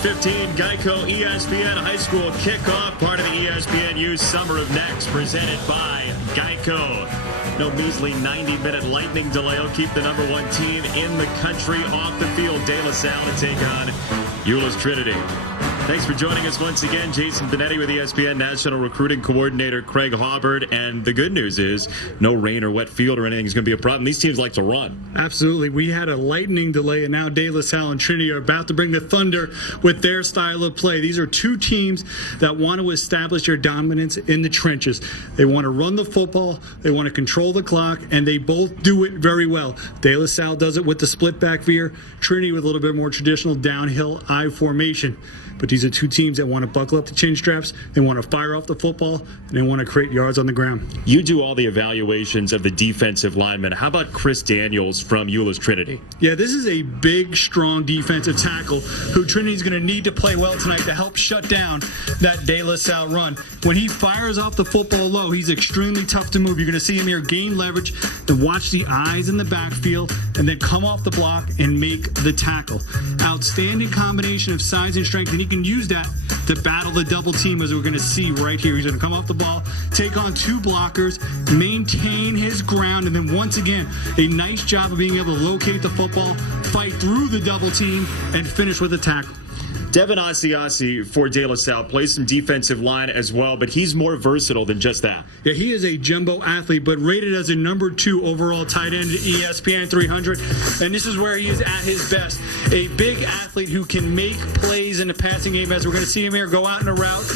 2015 Geico ESPN High School Kickoff, part of the ESPNU Summer of Next, presented by Geico. No measly 90-minute lightning delay will keep the #1 team in the country off the field. De La Salle to take on Euless Trinity. Thanks for joining us once again. Jason Benetti with ESPN National Recruiting Coordinator Craig Hawbert. And the good news is no rain or wet field or anything is going to be a problem. These teams like to run. Absolutely. We had a lightning delay, and now De La Salle and Trinity are about to bring the thunder with their style of play. These are two teams that want to establish their dominance in the trenches. They want to run the football, they want to control the clock, and they both do it very well. De La Salle does it with the split back veer, Trinity with a little bit more traditional downhill I formation. But these are two teams that want to buckle up the chin straps, they want to fire off the football, and they want to create yards on the ground. You do all the evaluations of the defensive linemen. How about Chris Daniels from Euless Trinity? Yeah, this is a big, strong defensive tackle who Trinity's going to need to play well tonight to help shut down that De La Salle run. When he fires off the football low, he's extremely tough to move. You're going to see him here gain leverage, then watch the eyes in the backfield, and then come off the block and make the tackle. Outstanding combination of size and strength, and he can use that to battle the double team, as we're going to see right here. He's going to come off the ball, take on two blockers, maintain his ground, and then once again, a nice job of being able to locate the football, fight through the double team, and finish with a tackle. Devin Asiasi for De La Salle plays some defensive line as well, but he's more versatile than just that. Yeah, he is a jumbo athlete, but rated as a #2 overall tight end at ESPN 300, and this is where he is at his best. A big athlete who can make plays in the passing game, as we're going to see him here go out in a route,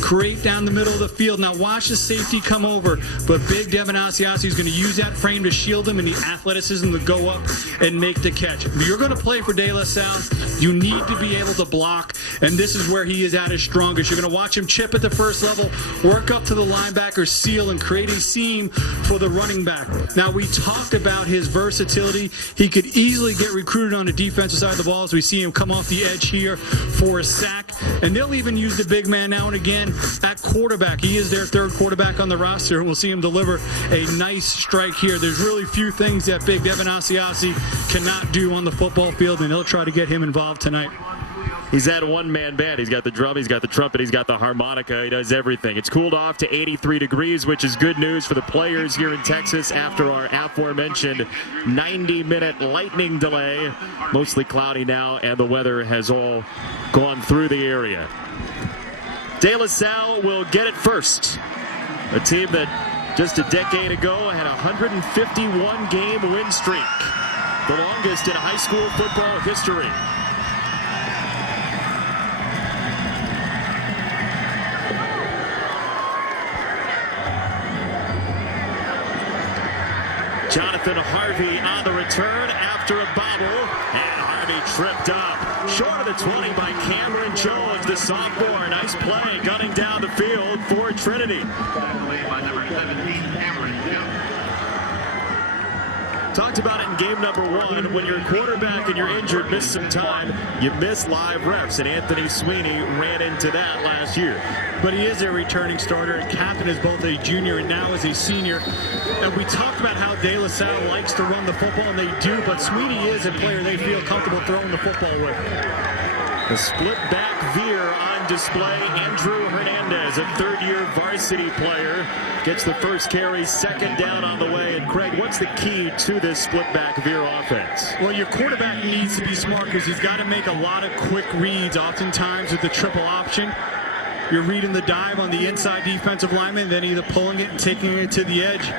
create down the middle of the field. Now watch the safety come over, but big Devin Asiasi is going to use that frame to shield him and the athleticism to go up and make the catch. If you're going to play for De La Salle, you need to be able to block, and this is where he is at his strongest. You're going to watch him chip at the first level, work up to the linebacker seal, and create a seam for the running back. Now, we talked about his versatility. He could easily get recruited on the defensive side of the ball, as we see him come off the edge here for a sack, and they'll even use the big man now and again at quarterback. He is their third quarterback on the roster, and we'll see him deliver a nice strike here. There's really few things that big Devin Asiasi cannot do on the football field, and they'll try to get him involved tonight. He's that one-man band. He's got the drum, he's got the trumpet, he's got the harmonica. He does everything. It's cooled off to 83 degrees, which is good news for the players here in Texas after our aforementioned 90-minute lightning delay. Mostly cloudy now, and the weather has all gone through the area. De La Salle will get it first. A team that just a decade ago had a 151-game win streak, the longest in high school football history. Jonathan Harvey on the return after a bobble, and Harvey tripped up short of the 20 by Cameron Jones, the sophomore. Nice play gunning down the field for Trinity. Talked about it in game #1. When you're a quarterback and you're injured, miss some time, you miss live reps, and Anthony Sweeney ran into that last year. But he is a returning starter, and captain is both a junior and now is a senior. And we talked about how De La Salle likes to run the football, and they do, but Sweeney is a player they feel comfortable throwing the football with. The split back veer on display. Andrew Hernandez, a third-year varsity player, gets the first carry, second down on the way. And Craig, what's the key to this split back veer offense? Well, your quarterback needs to be smart, because he's got to make a lot of quick reads, oftentimes with the triple option. You're reading the dive on the inside defensive lineman, then either pulling it and taking it to the edge.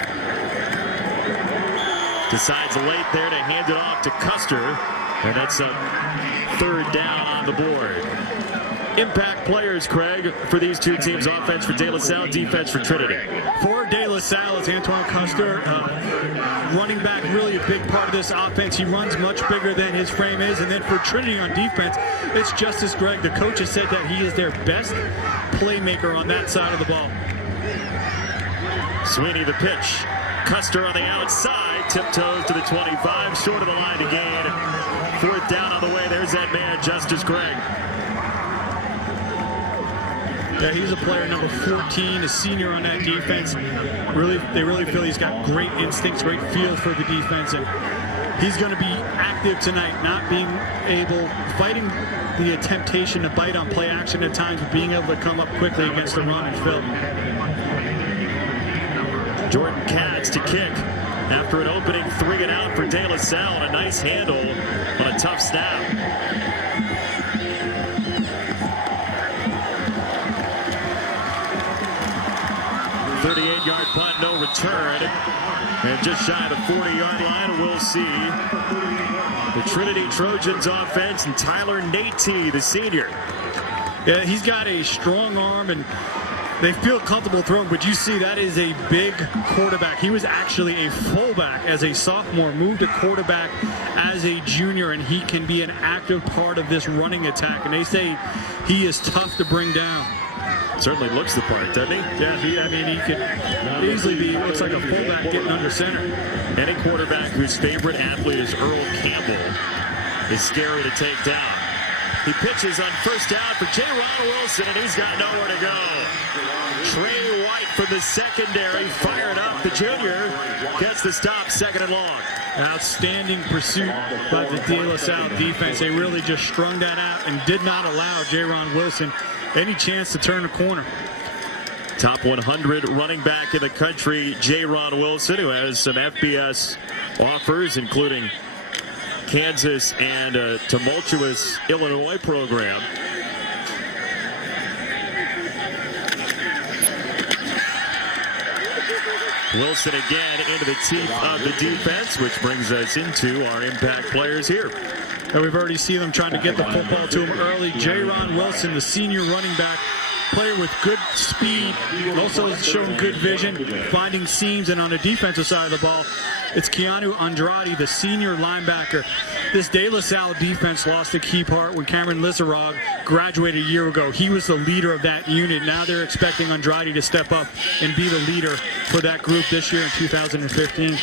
Decides late there to hand it off to Custer, and that's a third down on the board. Impact players, Craig, for these two teams: offense for De La Salle, defense for Trinity. For De La Salle, it's Antoine Custer, running back, really a big part of this offense. He runs much bigger than his frame is. And then for Trinity on defense, it's Justice Gregg. The coach has said that he is their best playmaker on that side of the ball. Sweeney the pitch. Custer on the outside, tiptoes to the 25, short of the line to gain. Fourth down on the way. There's that man, Justice Gregg. Yeah, he's a player number 14, a senior on that defense. They really feel he's got great instincts, great feel for the defense, and he's going to be active tonight, not being able, fighting the temptation to bite on play action at times, but being able to come up quickly against the run and fill. Jordan Katz to kick after an opening 3 and out for De La Salle, and a nice handle on a tough snap. .38-yard punt, no return, and just shy of the 40-yard line. We'll see the Trinity Trojans offense and Tyler Natey, the senior. Yeah, he's got a strong arm, and they feel comfortable throwing, but you see that is a big quarterback. He was actually a fullback as a sophomore, moved to quarterback as a junior, and he can be an active part of this running attack. And they say he is tough to bring down. Certainly looks the part, doesn't he? Yeah, he could easily be, looks like a fullback getting under center. Any quarterback whose favorite athlete is Earl Campbell is scary to take down. He pitches on first down for J-Ron Wilson, and he's got nowhere to go. Trey White from the secondary fired up. The junior gets the stop, 2nd and long. Outstanding pursuit by the De La Salle defense. They really just strung that out and did not allow J-Ron Wilson any chance to turn the corner. Top 100 running back in the country, J-Ron Wilson, who has some FBS offers, including Kansas and a tumultuous Illinois program. Wilson again into the teeth of the defense, which brings us into our impact players here. And we've already seen them trying to get the football to him early. J-Ron Wilson, the senior running back, player with good speed, also showing good vision, finding seams, and on the defensive side of the ball, it's Keanu Andrade, the senior linebacker. This De La Salle defense lost a key part when Cameron Lizarog graduated a year ago. He was the leader of that unit. Now they're expecting Andrade to step up and be the leader for that group this year in 2015.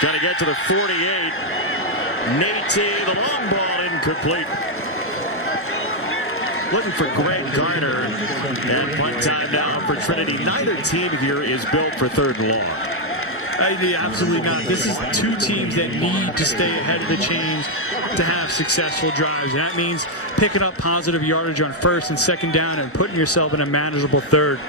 Got to get to the 48. Natey, the long ball incomplete. Looking for Greg Garner. And punt time now for Trinity. Neither team here is built for 3rd and long. Absolutely not. This is 2 teams that need to stay ahead of the chains to have successful drives. And that means picking up positive yardage on 1st and 2nd down and putting yourself in a manageable 3rd.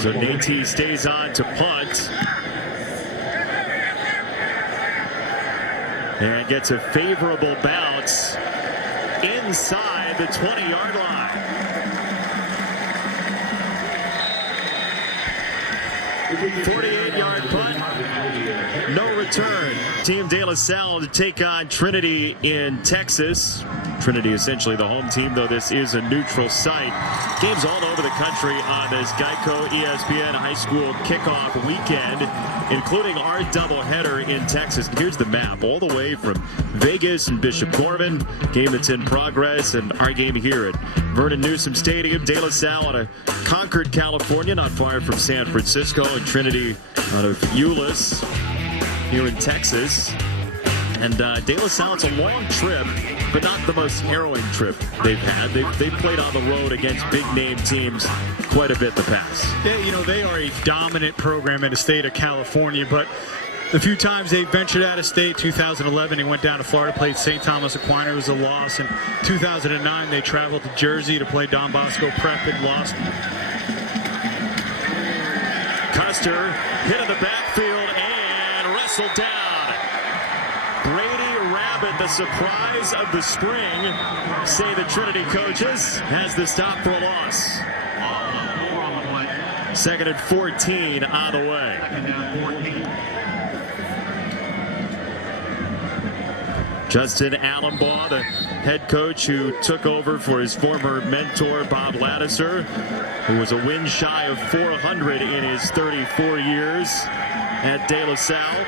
So Natey stays on to punt. And gets a favorable bounce inside the 20-yard line. .48-yard punt, no return. Team De La Salle to take on Trinity in Texas. Trinity essentially the home team, though this is a neutral site. Games all over the country on this Geico ESPN high school kickoff weekend, including our doubleheader in Texas. And here's the map, all the way from Vegas and Bishop Gorman, game that's in progress, and our game here at Vernon Newsom Stadium. De La Salle out of Concord, California, not far from San Francisco, and Trinity out of Euless here in Texas. And De La Salle, it's a long trip, but not the most harrowing trip they've had. They've played on the road against big-name teams quite a bit in the past. Yeah, you know, they are a dominant program in the state of California, but the few times they ventured out of state, 2011, they went down to Florida, played St. Thomas Aquinas, it was a loss. In 2009, they traveled to Jersey to play Don Bosco Prep and lost. Custer hit in the backfield and wrestled down. Brady Rabbit, the surprise of the spring, say the Trinity coaches, has the stop for a loss. 2nd and 14 on the way. Justin Allenbaugh, the head coach who took over for his former mentor, Bob Ladouceur, who was a win shy of 400 in his 34 years at De La Salle.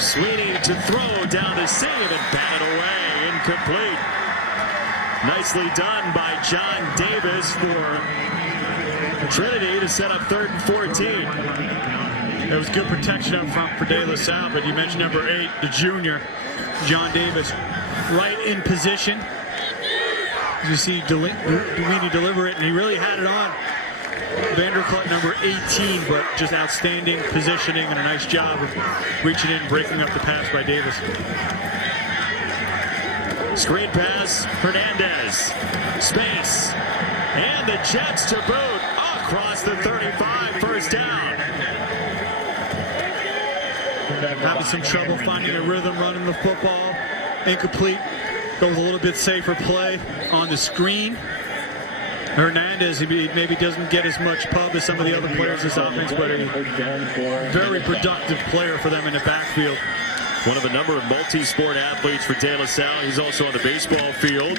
Sweeney to throw down the seam and batted away, incomplete. Nicely done by John Davis for Trinity to set up 3rd and 14. There was good protection up front for De La Salle, but you mentioned number 8, the junior, John Davis, right in position. You see Delaney deliver it, and he really had it on Vanderklut, number 18, but just outstanding positioning and a nice job of reaching in, breaking up the pass by Davis. Screen pass, Hernandez. Space. And the Jets to boot. Across the 35, first down. Having some trouble finding a rhythm running the football. Incomplete. Goes a little bit safer play on the screen. Hernandez, he maybe doesn't get as much pub as some of the other players this offense, but a very productive player for them in the backfield. One of a number of multi-sport athletes for De La Salle. He's also on the baseball field.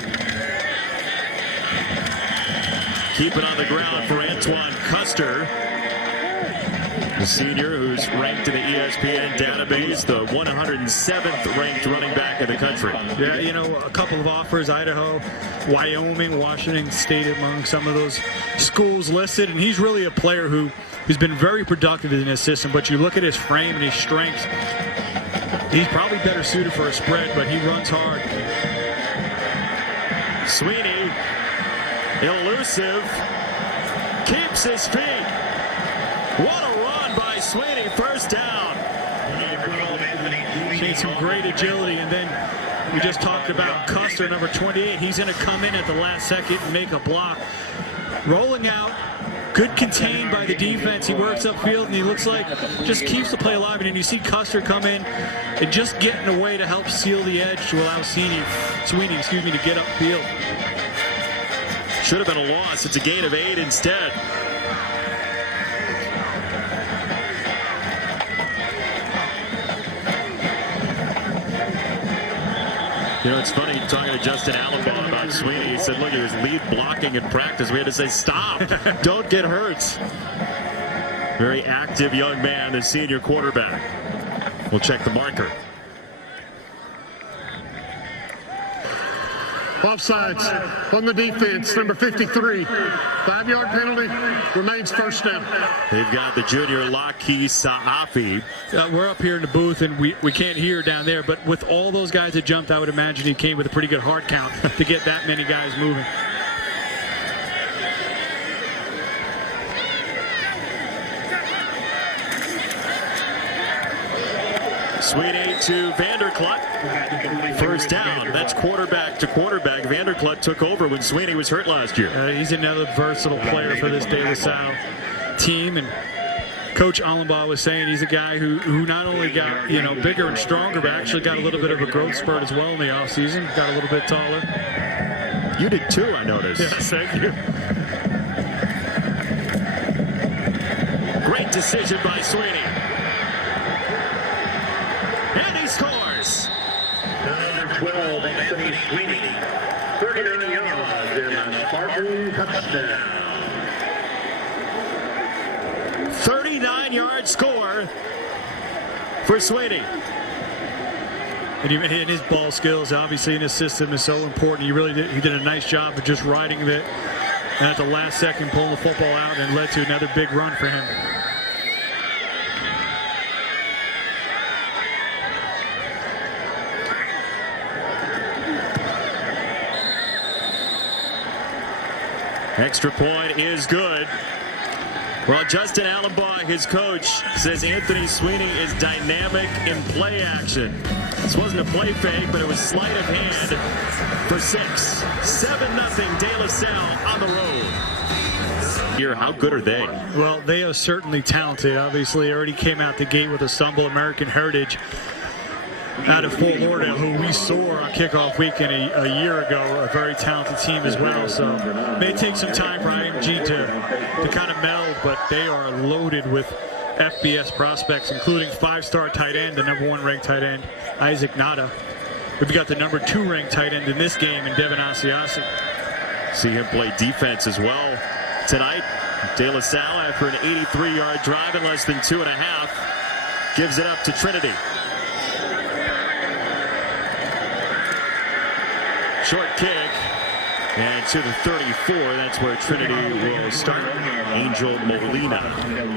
Keep it on the ground for Antoine Custer, the senior who's ranked in the ESPN database, the 107th ranked running back in the country. Yeah, you know, a couple of offers, Idaho, Wyoming, Washington State among some of those schools listed, and he's really a player who's been very productive in this system, but you look at his frame and his strength, he's probably better suited for a spread, but he runs hard. Sweeney, elusive, keeps his feet. What a run by Sweeney, first down. Showing some great agility, and then we just talked about Custer, number 28. He's going to come in at the last second and make a block. Rolling out, good contained by the defense. He works upfield, and he looks like just keeps the play alive. And then you see Custer come in and just getting away to help seal the edge to allow Sweeney, to get upfield. Should have been a loss. It's a gain of 8 instead. You know, it's funny talking to Justin Allenbaugh about Sweeney. He said, look, he was lead blocking in practice. We had to say, stop. Don't get hurt. Very active young man, the senior quarterback. We'll check the marker. Offsides on the defense, number 53. 5-yard penalty, remains first down. They've got the junior Laki Saafi. We're up here in the booth, and we can't hear down there, but with all those guys that jumped, I would imagine he came with a pretty good hard count to get that many guys moving. Sweeney to Vanderklut. First down. That's quarterback to quarterback. Vanderklut took over when Sweeney was hurt last year. He's another versatile player for this De La Salle team, and Coach Allenbaugh was saying he's a guy who not only got, you know, bigger and stronger, but actually got a little bit of a growth spurt as well in the offseason. Got a little bit taller. You did too, I noticed. Yes, thank you. Great decision by Sweeney. And he scores. Number 12, Anthony Sweeney. 39 yards and a Spartan touchdown. 39-yard score for Sweeney. And his ball skills, obviously, in his system is so important. He did a nice job of just riding it, and at the last second pulling the football out, and led to another big run for him. Extra point is good. Well, Justin Allenbaugh, his coach, says Anthony Sweeney is dynamic in play action. This wasn't a play fake, but it was sleight of hand for 6. 7-0 De La Salle on the road. Here, how good are they? Well, they are certainly talented. Obviously, already came out the gate with a stumble American heritage out of Fort Lauderdale, who we saw on kickoff weekend a year ago, a very talented team as well. So it may take some time for IMG to kind of meld, but they are loaded with FBS prospects, including 5-star tight end, the number 1 ranked tight end, Isaac Nada. We've got the number 2 ranked tight end in this game, in Devin Asiasi. See him play defense as well tonight. De La Salle, after an 83-yard drive in less than 2.5, gives it up to Trinity. Short kick, And to the 34, that's where Trinity will start. Angel Molina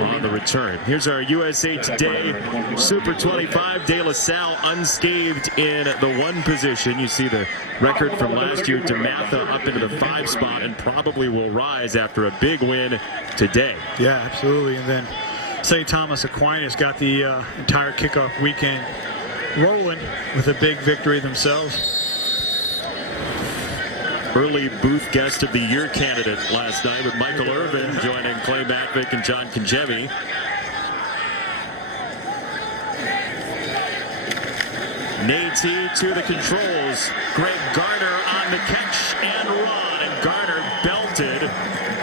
on the return. Here's our USA Today Super 25. De La Salle unscathed in the 1 position. You see the record from last year. DeMatha up into the 5 spot and probably will rise after a big win today. Yeah, absolutely. And then St. Thomas Aquinas got the entire kickoff weekend rolling with a big victory themselves. Early booth guest of the year candidate last night with Michael Irvin joining Clay Matvick and John Konjemi. Naty to the controls. Greg Garner on the catch and run. And Garner belted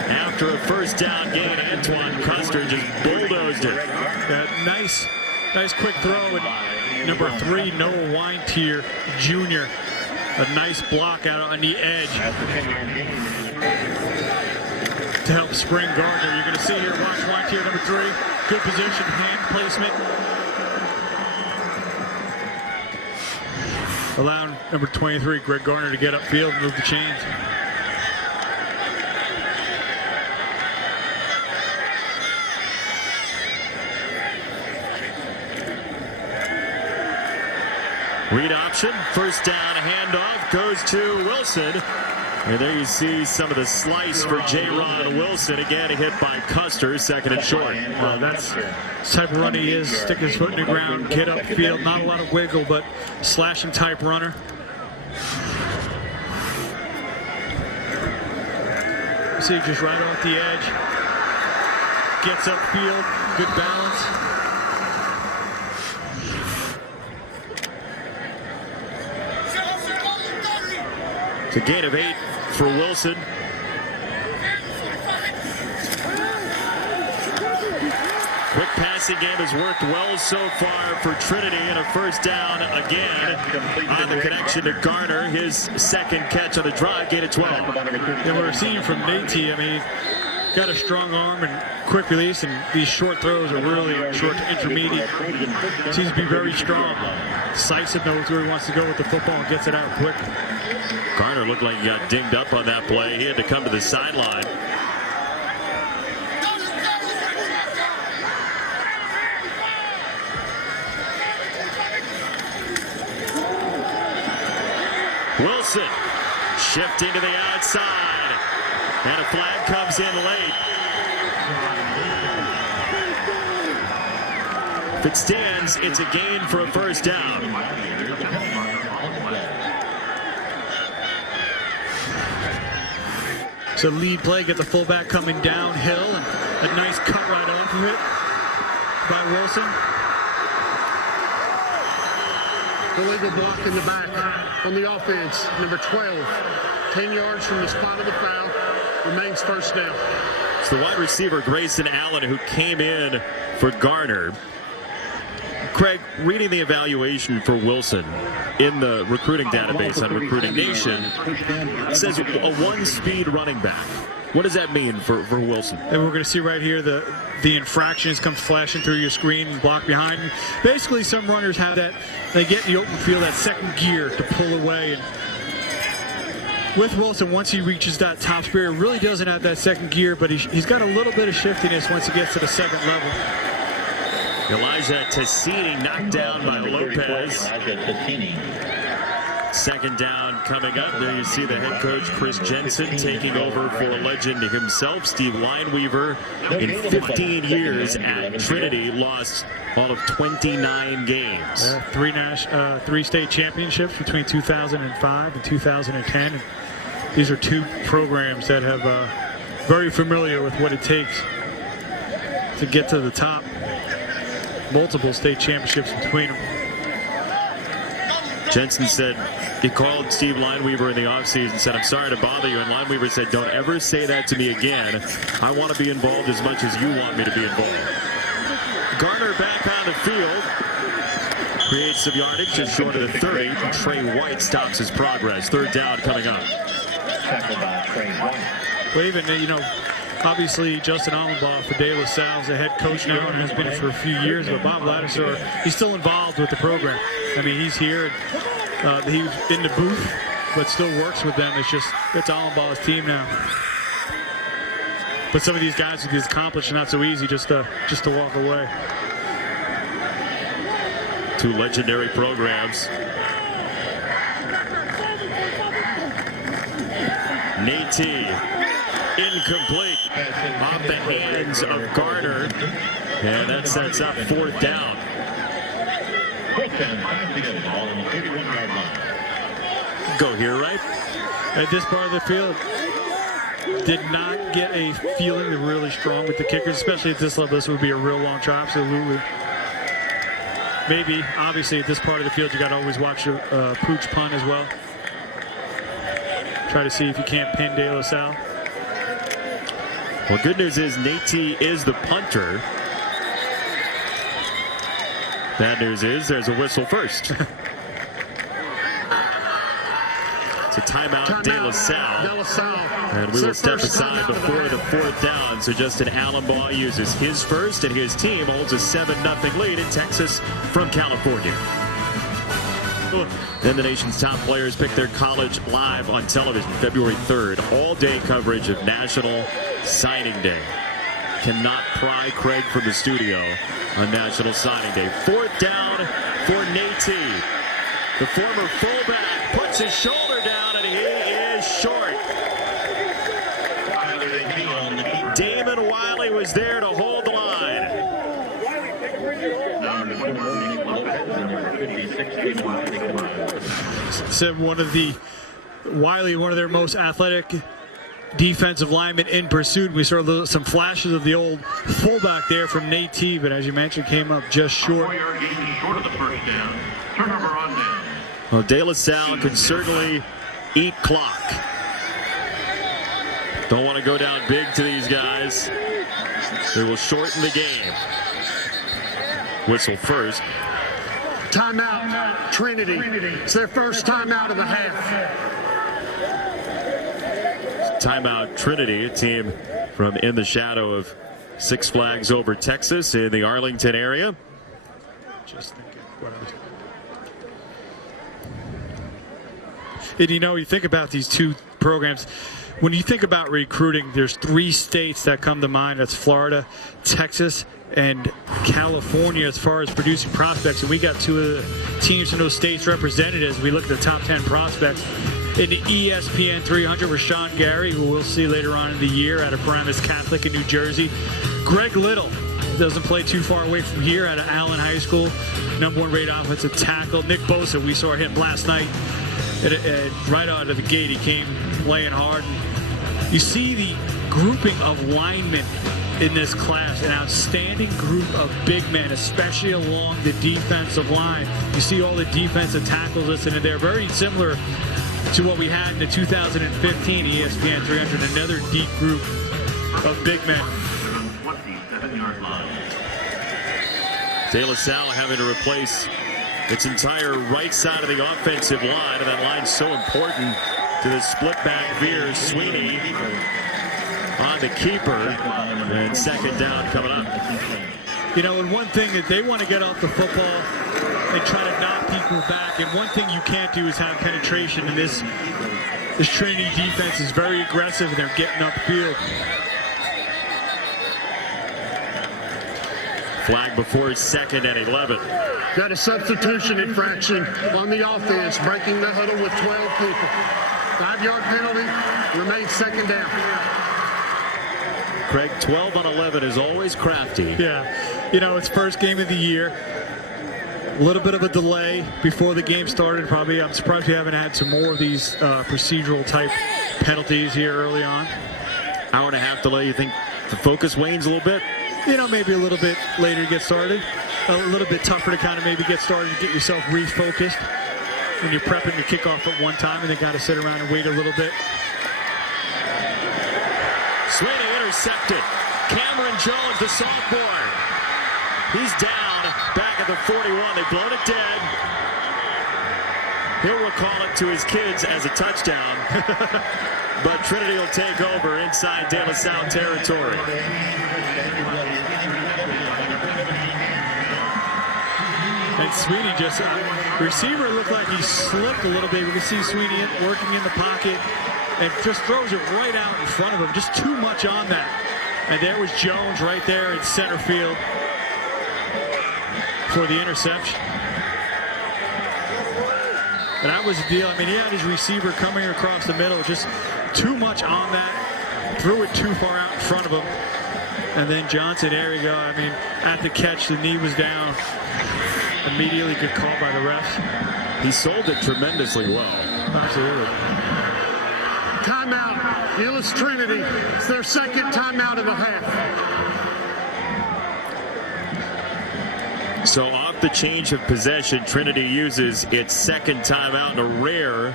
after a first down gain. Antoine Custer just bulldozed it. Nice quick throw. And number 3, Noah Weintier Jr. A nice block out on the edge to help spring Gardner. You're going to see here, watch Weintier, number 3. Good position, hand placement. Allowing number 23, Greg Garner, to get upfield and move the chains. Read option, first down, handoff goes to Wilson. And there you see some of the slice for J-Ron Wilson. Again, a hit by Custer, 2nd and short. That's the type of run he is. Stick his foot in the ground, get upfield. Not a lot of wiggle, but slashing type runner. See, just right off the edge. Gets upfield, good balance. It's a gain of 8 for Wilson. Quick passing game has worked well so far for Trinity, and a first down again on the connection to Garner. His 2nd catch on the drive, gain of 12. And we're seeing from Naty, I mean, got a strong arm and quick release, and these short throws are really short to intermediate. Seems to be very strong. Decisive, knows where he wants to go with the football and gets it out quick. Garner looked like he got dinged up on that play. He had to come to the sideline. Wilson shifting to the outside. And a flag comes in late. If it stands, it's a gain for a first down. So lead play, get the fullback coming downhill, and a nice cut right off of it by Wilson. Illegal block in the back on the offense, number 12. 10 yards from the spot of the foul, remains first down. It's the wide receiver, Grayson Allen, who came in for Garner. Craig, reading the evaluation for Wilson in the recruiting database on Recruiting Nation, it says a 1-speed running back. What does that mean for Wilson? And we're going to see right here the infractions come flashing through your screen and block behind you. Basically, some runners have that. They get in the open field, that 2nd gear to pull away. And with Wilson, once he reaches that top speed, really doesn't have that 2nd gear, but he's got a little bit of shiftiness once he gets to the 2nd level. Elijah Tassini knocked down by Lopez. 2nd down coming up. There you see the head coach, Chris Jensen, taking over for a legend himself. Steve Lineweaver, in 15 years at Trinity, lost all of 29 games. 3 state championships between 2005 and 2010. And these are 2 programs that have very familiar with what it takes to get to the top. Multiple state championships between them. Jensen said he called Steve Lineweaver in the offseason and said, "I'm sorry to bother you." And Lineweaver said, "Don't ever say that to me again. I want to be involved as much as you want me to be involved." Garner back on the field. Creates some yardage just short of the 30. Trey White stops his progress. 3rd down coming up. Well, even, obviously Justin Allenbaugh for De La Salle is the head coach now and has been for a few years, but Bob Ladouceur, he's still involved with the program. I mean, he's here. He was in the booth but still works with them. It's Allenbaugh's team now. But some of these guys with these accomplished, not so easy just to walk away. Two legendary programs. Nate incomplete off the hands of Garner, and that sets up 4th down. Go here, right? At this part of the field, did not get a feeling they're really strong with the kickers, especially at this level. This would be a real long try, absolutely. Maybe, obviously, at this part of the field, you got to always watch your pooch punt as well. Try to see if you can't pin De La Salle. Well, good news is Nate is the punter. Bad news is there's a whistle first. It's a timeout, De La Salle. And we will step aside before the 4th down. So Justin Allenbaugh uses his first, and his team holds a 7-0 lead in Texas from California. Then the nation's top players pick their college live on television February 3rd. All-day coverage of National Signing Day. Cannot pry Craig from the studio on National Signing Day. 4th down for Nate. The former fullback puts his shoulder down, and he is short. Damon Wiley was there to hold the line. Said one of their most athletic defensive linemen in pursuit. We saw some flashes of the old fullback there from Nate, but as you mentioned, came up just short. Well, De La Salle can certainly eat clock. Don't want to go down big to these guys. They will shorten the game. Whistle first. Timeout, Trinity. It's their first timeout of the half. Timeout, Trinity, a team from in the shadow of Six Flags Over Texas in the Arlington area. Just thinking what I was. And you think about these two programs. When you think about recruiting, there's 3 states that come to mind. That's Florida, Texas, and California as far as producing prospects. And we got 2 of the teams in those states represented as we look at the top 10 prospects. In the ESPN 300, Rashawn Gary, who we'll see later on in the year out of Paramus Catholic in New Jersey. Greg Little doesn't play too far away from here out of Allen High School. #1 rated offensive tackle. Nick Bosa, we saw him last night. Right out of the gate, he came playing hard. You see the grouping of linemen in this class, an outstanding group of big men, especially along the defensive line. You see all the defensive tackles listed in there, very similar to what we had in the 2015 ESPN 300, another deep group of big men. De La Salle having to replace its entire right side of the offensive line, and that line's so important to the split back veer. Sweeney on the keeper, and 2nd down coming up. And one thing that they want to get off the football and try to knock people back, and one thing you can't do is have penetration, and this Trinity defense is very aggressive, and they're getting upfield. Flag before 2nd and 11. Got a substitution infraction on the offense, breaking the huddle with 12 people. 5-yard penalty, remains 2nd down. Craig, 12 on 11 is always crafty. Yeah, it's first game of the year. A little bit of a delay before the game started. Probably, I'm surprised we haven't had some more of these procedural type penalties here early on. Hour and a half delay. You think the focus wanes a little bit? Maybe a little bit later to get started. A little bit tougher to kind of maybe get started and get yourself refocused when you're prepping your kickoff at one time, and then got to sit around and wait a little bit. Sweeney intercepted. Cameron Jones, the sophomore. He's down back at the 41. They've blown it dead. He'll recall it to his kids as a touchdown. But Trinity will take over inside De La Salle territory. And Sweeney just, receiver looked looked like he slipped a little bit. We can see Sweeney working in the pocket and just throws it right out in front of him. Just too much on that. And there was Jones right there in center field for the interception. And that was the deal. I mean, he had his receiver coming across the middle. Just too much on that. Threw it too far out in front of him. And then Johnson, there you go. I mean, at the catch, the knee was down. Immediately good call by the refs. He sold it tremendously well. Absolutely. Timeout. Euless Trinity. It's their second timeout of the half. So off the change of possession, Trinity uses its second timeout and a rare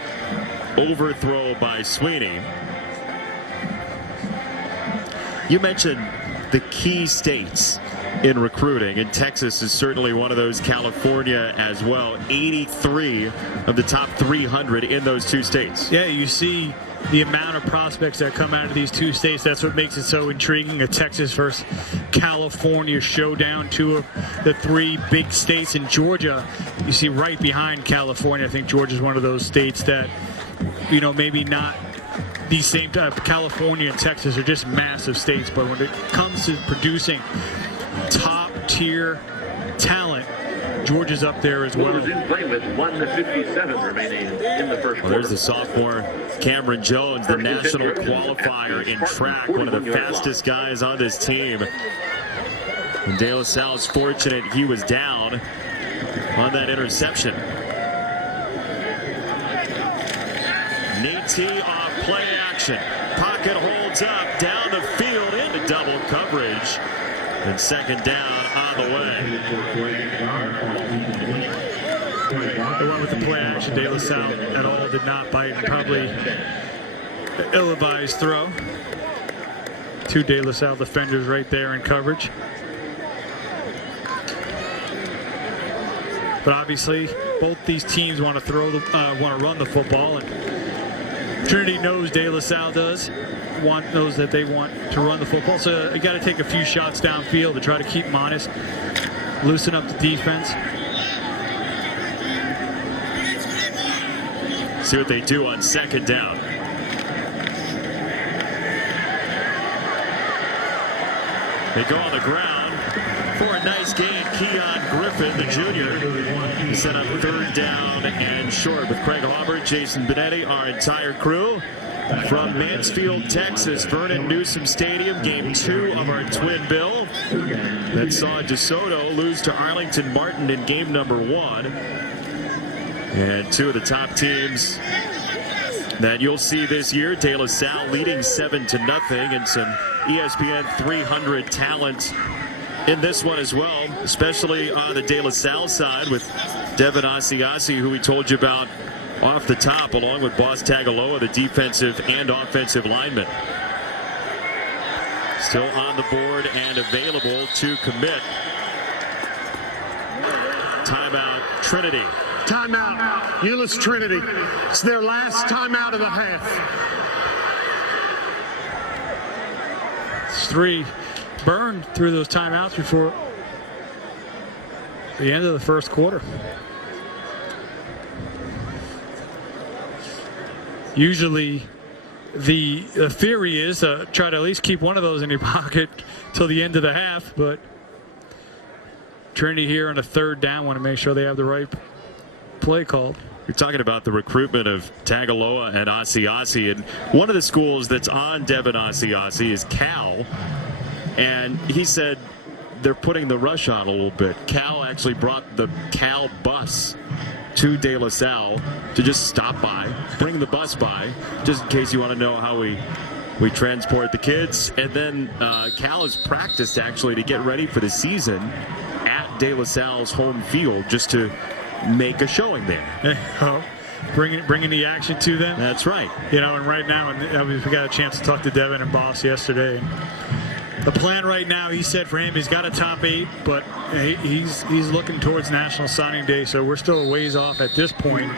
overthrow by Sweeney. You mentioned the key states in recruiting, and Texas is certainly one of those. California as well. 83 of the top 300 in those two states. Yeah, you see the amount of prospects that come out of these two states. That's what makes it so intriguing. A Texas versus California showdown. Two of the three big states in Georgia. You see right behind California. I think Georgia is one of those states that, you know, maybe not the same type. California and Texas are just massive states, but when it comes to producing top tier talent, Georgia's up there as well. Movers in play with 1:57 remaining in the first quarter. There's the sophomore Cameron Jones, the national qualifier in track, one of the fastest guys on this team. And De La Salle's fortunate he was down on that interception. Nate T off play action. Pocket holds up, down the field into double coverage. And second down on the way. They went with the play action. De La Salle at all did not bite. Probably ill-advised throw. Two De La Salle defenders right there in coverage. But obviously, both these teams want to run the football, and Trinity knows De La Salle knows that they want to run the football. So you got to take a few shots downfield to try to keep them honest, loosen up the defense. See what they do on second down. They go on the ground for a nice gain. Keon Griffin, the junior, set up third down and short with Craig Hauber, Jason Benetti, our entire crew. From Mansfield, Texas, Vernon Newsom Stadium, game 2 of our twin bill. That saw DeSoto lose to Arlington Martin in game number 1. And two of the top teams that you'll see this year, De La Salle leading 7-0, and some ESPN 300 talent in this one as well, especially on the De La Salle side with Devin Asiasi, who we told you about off the top, along with Boss Tagaloa, the defensive and offensive lineman. Still on the board and available to commit. Timeout, Trinity. Timeout, Euless Trinity. It's their last timeout of the half. It's 3 burned through those timeouts before the end of the first quarter. Usually the theory is try to at least keep one of those in your pocket till the end of the half, but Trinity here on a third down want to make sure they have the right play called. You're talking about the recruitment of Tagaloa and Asiasi, and one of the schools that's on Devin Asiasi is Cal, and he said they're putting the rush on a little bit. Cal actually brought the Cal bus to De La Salle to just stop by, bring the bus by, just in case you want to know how we transport the kids. And then Cal has practiced actually to get ready for the season at De La Salle's home field just to make a showing there. Oh, bringing the action to them. That's right. You know, and right now, and we got a chance to talk to Devin and Boss yesterday. The plan right now, he said for him, he's got a top 8, but he's looking towards National Signing Day, so we're still a ways off at this point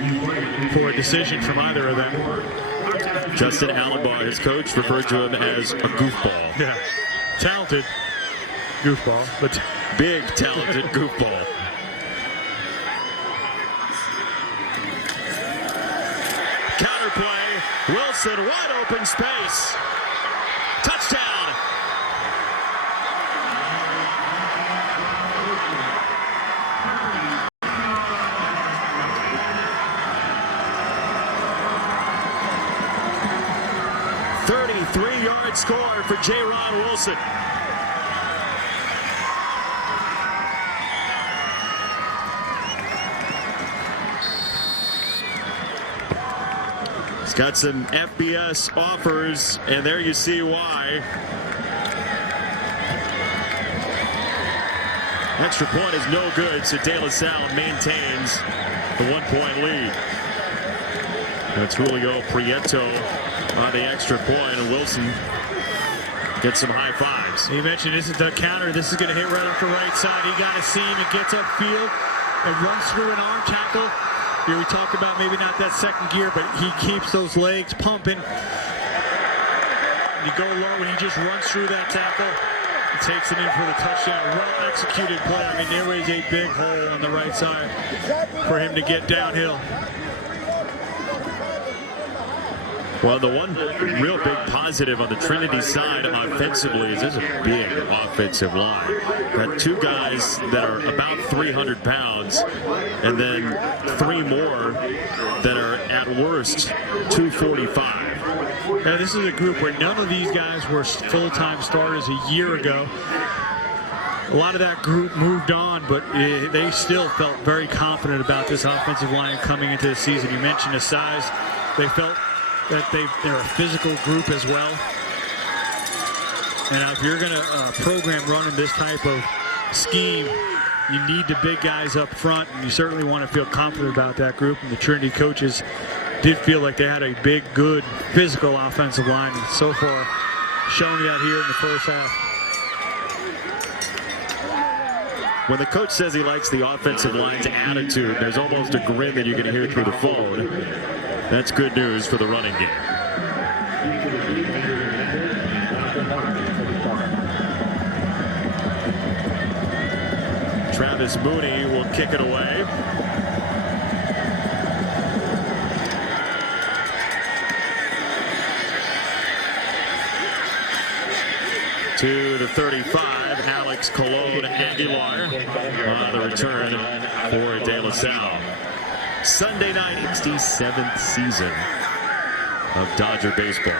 for a decision from either of them. Justin Allenbaugh, his coach, referred to him as a goofball. Yeah, talented goofball, but big talented goofball. Wilson, wide open space. Touchdown. Three-yard score for J-Ron Wilson. He's got some FBS offers, and there you see why. Extra point is no good, so De La Salle maintains the 1-point lead. That's Julio Prieto on the extra point, and Wilson gets some high fives. He mentioned this is the counter. This is going to hit right off the right side. He got a seam. It gets upfield and runs through an arm tackle. Here we talked about maybe not that second gear, but he keeps those legs pumping. You go low and he just runs through that tackle and takes it in for the touchdown. Well executed play. I mean, there is a big hole on the right side for him to get downhill. Well, the one real big positive on the Trinity side offensively is there's a big offensive line. Got two guys that are about 300 pounds, and then three more that are at worst 245. Now, this is a group where none of these guys were full-time starters a year ago. A lot of that group moved on, but they still felt very confident about this offensive line coming into the season. You mentioned the size. They felt that they're a physical group as well. And if you're going to program running this type of scheme, you need the big guys up front, and you certainly want to feel confident about that group. And the Trinity coaches did feel like they had a big, good, physical offensive line, and so far showing that here in the first half. When the coach says he likes the offensive line's attitude, there's almost a grin that you can hear through the phone. That's good news for the running game. Travis Mooney will kick it away. To the 35, Alex Colon Aguilar on the return for De La Salle. Sunday night, 67th season of Dodger baseball.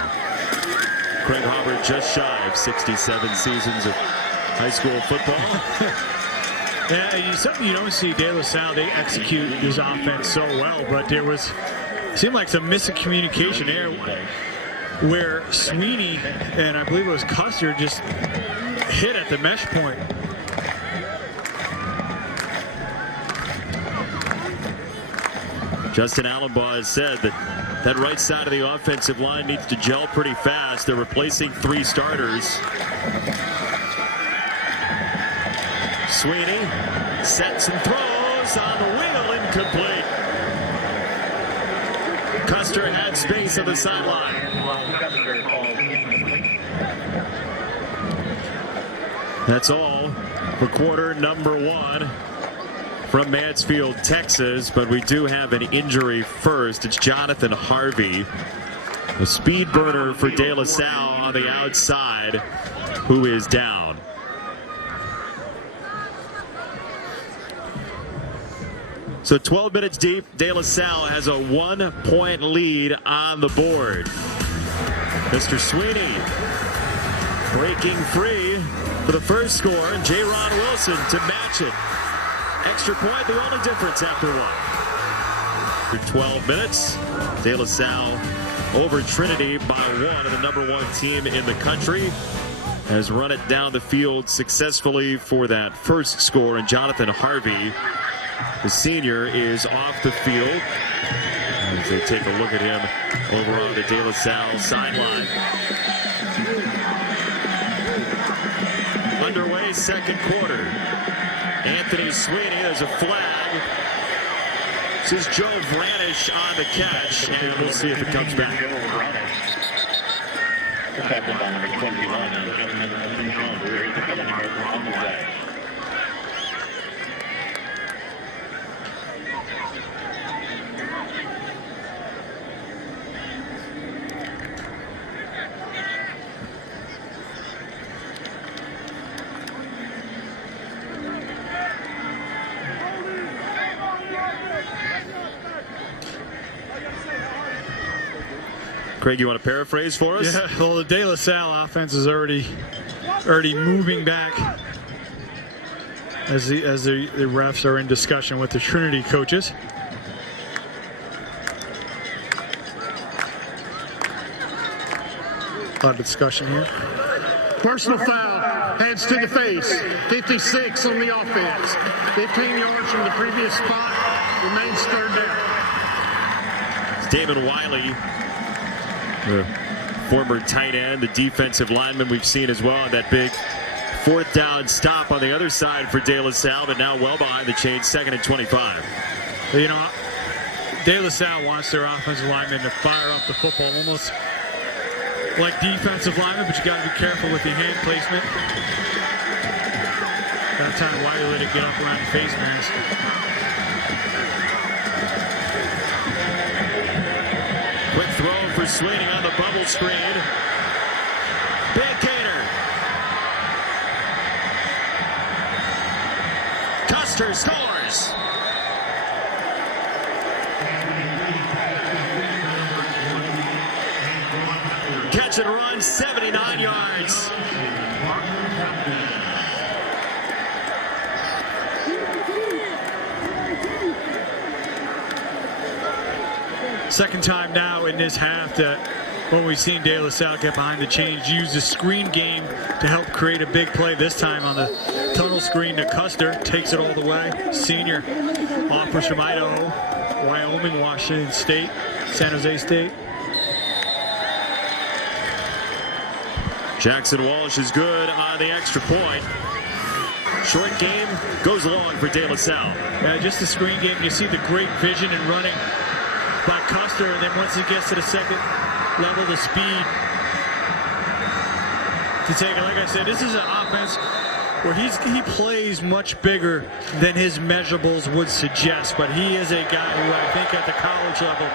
Craig Hubbard just shy of 67 seasons of high school football. Yeah, something you don't see De La Salle, they execute this offense so well, but seemed like some missing communication there where Sweeney and I believe it was Custer just hit at the mesh point. Justin Allenbaugh has said that right side of the offensive line needs to gel pretty fast. They're replacing three starters. Sweeney sets and throws on the wheel, incomplete. Custer had space on the sideline. That's all for quarter number one from Mansfield, Texas, but we do have an injury first. It's Jonathan Harvey, a speed burner for De La Salle on the outside, who is down. So 12 minutes deep, De La Salle has a 1-point lead on the board. Mr. Sweeney breaking free for the first score, and J-Ron Wilson to match it. Extra point, the only difference after one. For 12 minutes, De La Salle over Trinity by one, and the #1 team in the country has run it down the field successfully for that first score, and Jonathan Harvey, the senior, is off the field. As they take a look at him over on the De La Salle sideline. Underway, second quarter. Anthony Sweeney, there's a flag. This is Joe Vranish on the catch, and we'll see if it comes back. Craig, you want to paraphrase for us? Yeah, well, the De La Salle offense is already moving back as the refs are in discussion with the Trinity coaches. A lot of discussion here. Personal foul, heads to the face, 56 on the offense. 15 yards from the previous spot, remains third down. It's David Wiley, the former tight end, the defensive lineman we've seen as well on that big fourth down stop on the other side for De La Salle, but now well behind the chains, 2nd and 25. You know, De La Salle wants their offensive linemen to fire up the football almost like defensive linemen, but you got to be careful with the hand placement. That time Wiley let it get up around the face mask. Quick throw for Sweeney on the bubble screen. Big gainer. Custer scores. Catch and run, 79 yards. Second time now in this half that when we've seen De La Salle get behind the chains, use the screen game to help create a big play. This time on the tunnel screen to Custer, takes it all the way. Senior offers from Idaho, Wyoming, Washington State, San Jose State. Jackson Walsh is good on the extra point. Short game goes long for De La Salle. Yeah, just the screen game. You see the great vision and running by Custer, and then once he gets to the second level, the speed to take it. Like I said, this is an offense where he plays much bigger than his measurables would suggest, but he is a guy who I think at the college level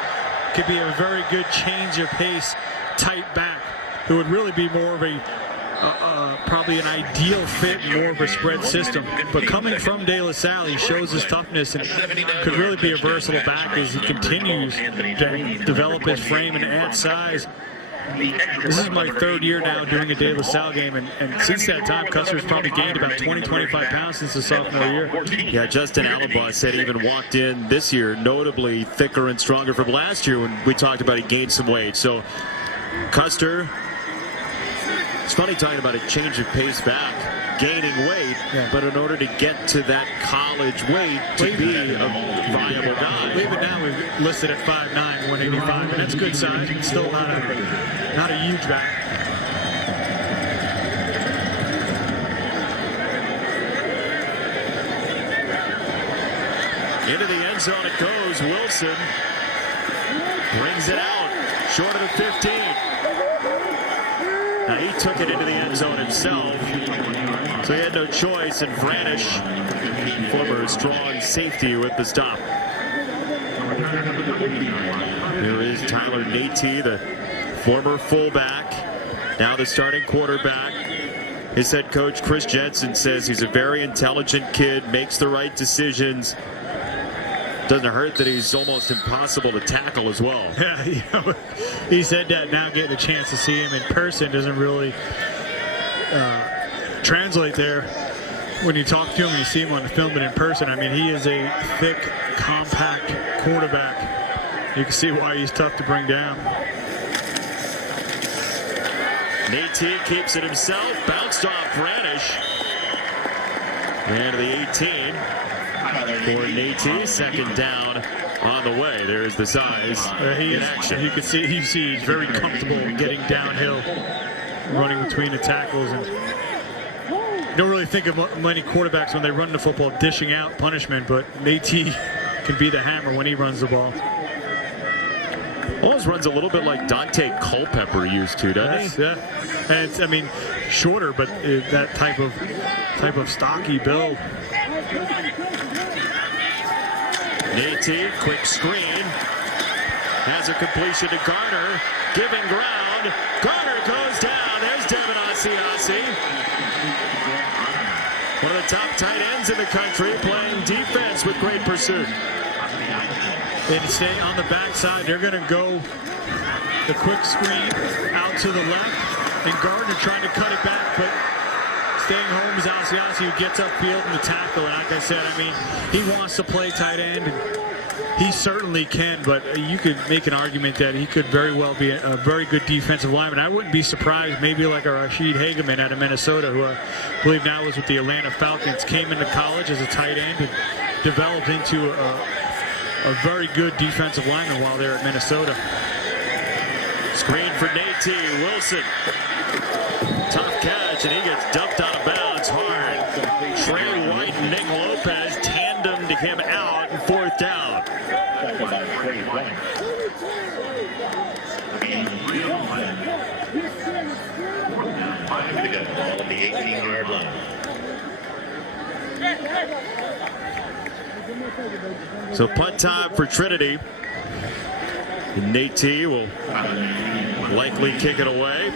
could be a very good change of pace tight back who would really be more of a probably an ideal fit, more of a spread system. But coming from De La Salle, he shows his toughness and could really be a versatile back as he continues to develop his frame and add size. This is my third year now doing a De La Salle game, and since that time, Custer's probably gained about 20-25 pounds since the sophomore year. Yeah, Justin Allenbaugh said he even walked in this year notably thicker and stronger from last year when we talked about he gained some weight. So Custer, it's funny talking about a change of pace back, gaining weight, but in order to get to that college weight to be a viable guy. Even now we've listed at 5'9", 185, and that's good size. It's still not a huge back. Into the end zone it goes. Wilson brings it out, short of the 15. Now he took it into the end zone himself, so he had no choice, and Vranish, former strong safety, with the stop. Here is Tyler Naty, the former fullback, now the starting quarterback. His head coach, Chris Jensen, says he's a very intelligent kid, makes the right decisions. Doesn't hurt that he's almost impossible to tackle as well. Yeah, you know, he said that. Now getting a chance to see him in person doesn't really translate there when you talk to him and you see him on the film, but in person, I mean, he is a thick, compact quarterback. You can see why he's tough to bring down. Naty keeps it himself, bounced off Vranish. And to the 18 for Naty, second down on the way. There's the size in action. You can see he's very comfortable getting downhill, running between the tackles, and you don't really think of many quarterbacks when they run the football dishing out punishment, but Naty can be the hammer when he runs the ball. Almost runs a little bit like Dante Culpepper used to, doesn't he? Yeah, and it's, I mean, shorter, but that type of stocky build. Naty, quick screen, has a completion to Garner, giving ground. Garner goes down. There's Devin Asiasi, one of the top tight ends in the country, playing defense with great pursuit. And stay on the backside. They're going to go The quick screen out to the left, and Gardner trying to cut it back, but staying home is Asiasi, who gets upfield in the tackle. And like I said, I mean, he wants to play tight end, and he certainly can, but you could make an argument that he could very well be a very good defensive lineman. I wouldn't be surprised, maybe like a Rashid Hageman out of Minnesota, who I believe now is with the Atlanta Falcons, came into college as a tight end and developed into a very good defensive lineman while they're at Minnesota. Screen for Nate T. Wilson. Tough catch, and he gets dumped out of bounds hard. Trey White and Nick Lopez tandemed him out in 4th down. Five to go, ball at the 18-yard line. So punt time for Trinity. And Nate T will likely kick it away.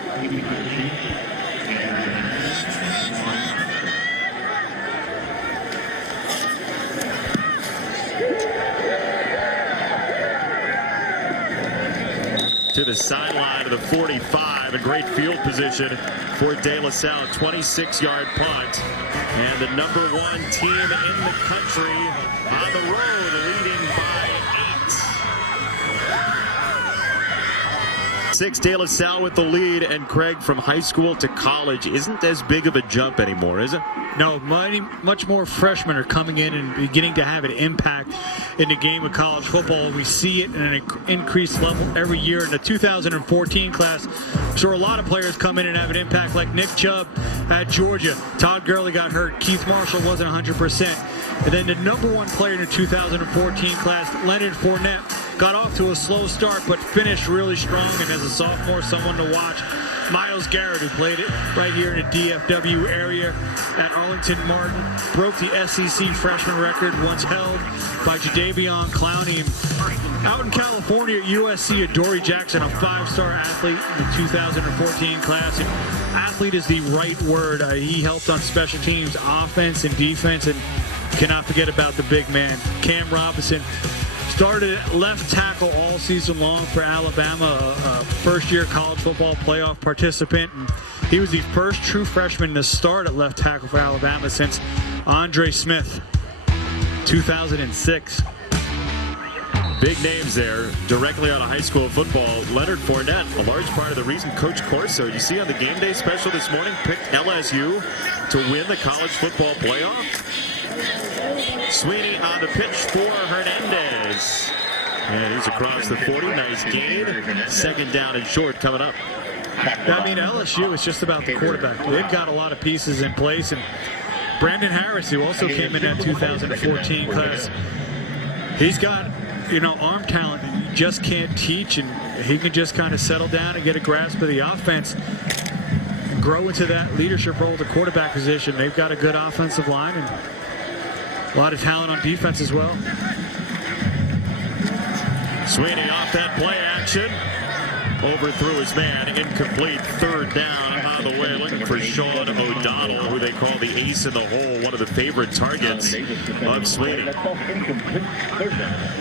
To the sideline of the 45, a great field position for De La Salle, 26-yard punt. And the #1 team in the country on the road, leading by 8. 6, De La Salle with the lead, and Craig, from high school to college isn't as big of a jump anymore, is it? No, much more freshmen are coming in and beginning to have an impact in the game of college football. We see it in an increased level every year. In the 2014 class, I'm sure a lot of players come in and have an impact, like Nick Chubb at Georgia. Todd Gurley got hurt. Keith Marshall wasn't 100%. And then the #1 player in the 2014 class, Leonard Fournette, got off to a slow start but finished really strong, and as a sophomore, someone to watch. Myles Garrett, who played it right here in the DFW area at Arlington Martin, broke the SEC freshman record once held by Jadeveon Clowney. Out in California at USC, Adoree Jackson, a 5-star athlete in the 2014 class. And athlete is the right word. He helped on special teams, offense and defense, and cannot forget about the big man, Cam Robinson. Started at left tackle all season long for Alabama, a first-year college football playoff participant. And he was the first true freshman to start at left tackle for Alabama since Andre Smith, 2006. Big names there, directly out of high school football. Leonard Fournette, a large part of the reason Coach Corso, you see on the game day special this morning, picked LSU to win the college football playoff. Sweeney on the pitch for Hernandez. And he's across the 40. Nice gain. 2nd down and short coming up. I mean, LSU is just about the quarterback. They've got a lot of pieces in place. And Brandon Harris, who also came in that 2014 class, he's got, arm talent that you just can't teach. And he can just kind of settle down and get a grasp of the offense and grow into that leadership role at the quarterback position. They've got a good offensive line and a lot of talent on defense as well. Sweeney off that play action. Overthrew his man. Incomplete. 3rd down on the way. Looking for Sean O'Donnell, who they call the ace in the hole. One of the favorite targets of Sweeney.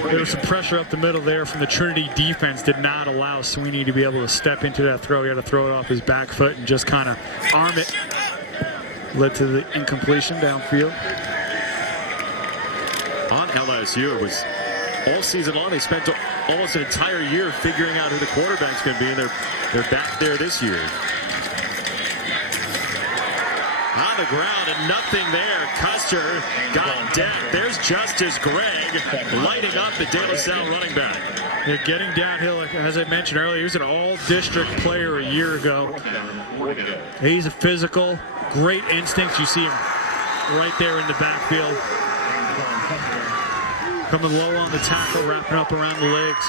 There was some pressure up the middle there from the Trinity defense. Did not allow Sweeney to be able to step into that throw. He had to throw it off his back foot and just kind of arm it. Led to the incompletion downfield. On LSU, it was all season long. They spent almost an entire year figuring out who the quarterback's going to be, and they're back there this year. On the ground and nothing there. Custer got decked. There's Justice Gregg lighting up the De La Salle running back. They're getting downhill, as I mentioned earlier. He was an all-district player a year ago. He's a physical, great instincts. You see him right there in the backfield. Coming low on the tackle, wrapping up around the legs.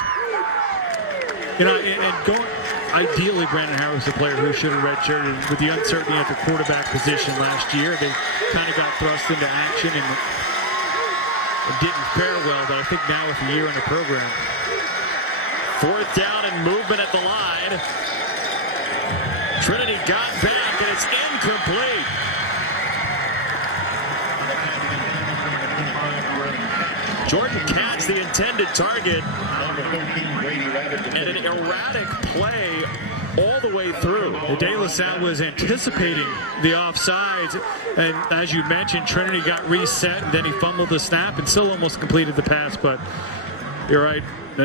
Ideally, Brandon Harris, the player who should have redshirted. With the uncertainty at the quarterback position last year, they kind of got thrust into action and it didn't fare well, but I think now with a year in the program. 4th down and movement at the line. Trinity got back, and it's incomplete. Jordan Katz, the intended target, And an erratic play all the way through. De La Salle was anticipating the offsides, and as you mentioned, Trinity got reset, and then he fumbled the snap and still almost completed the pass, but you're right,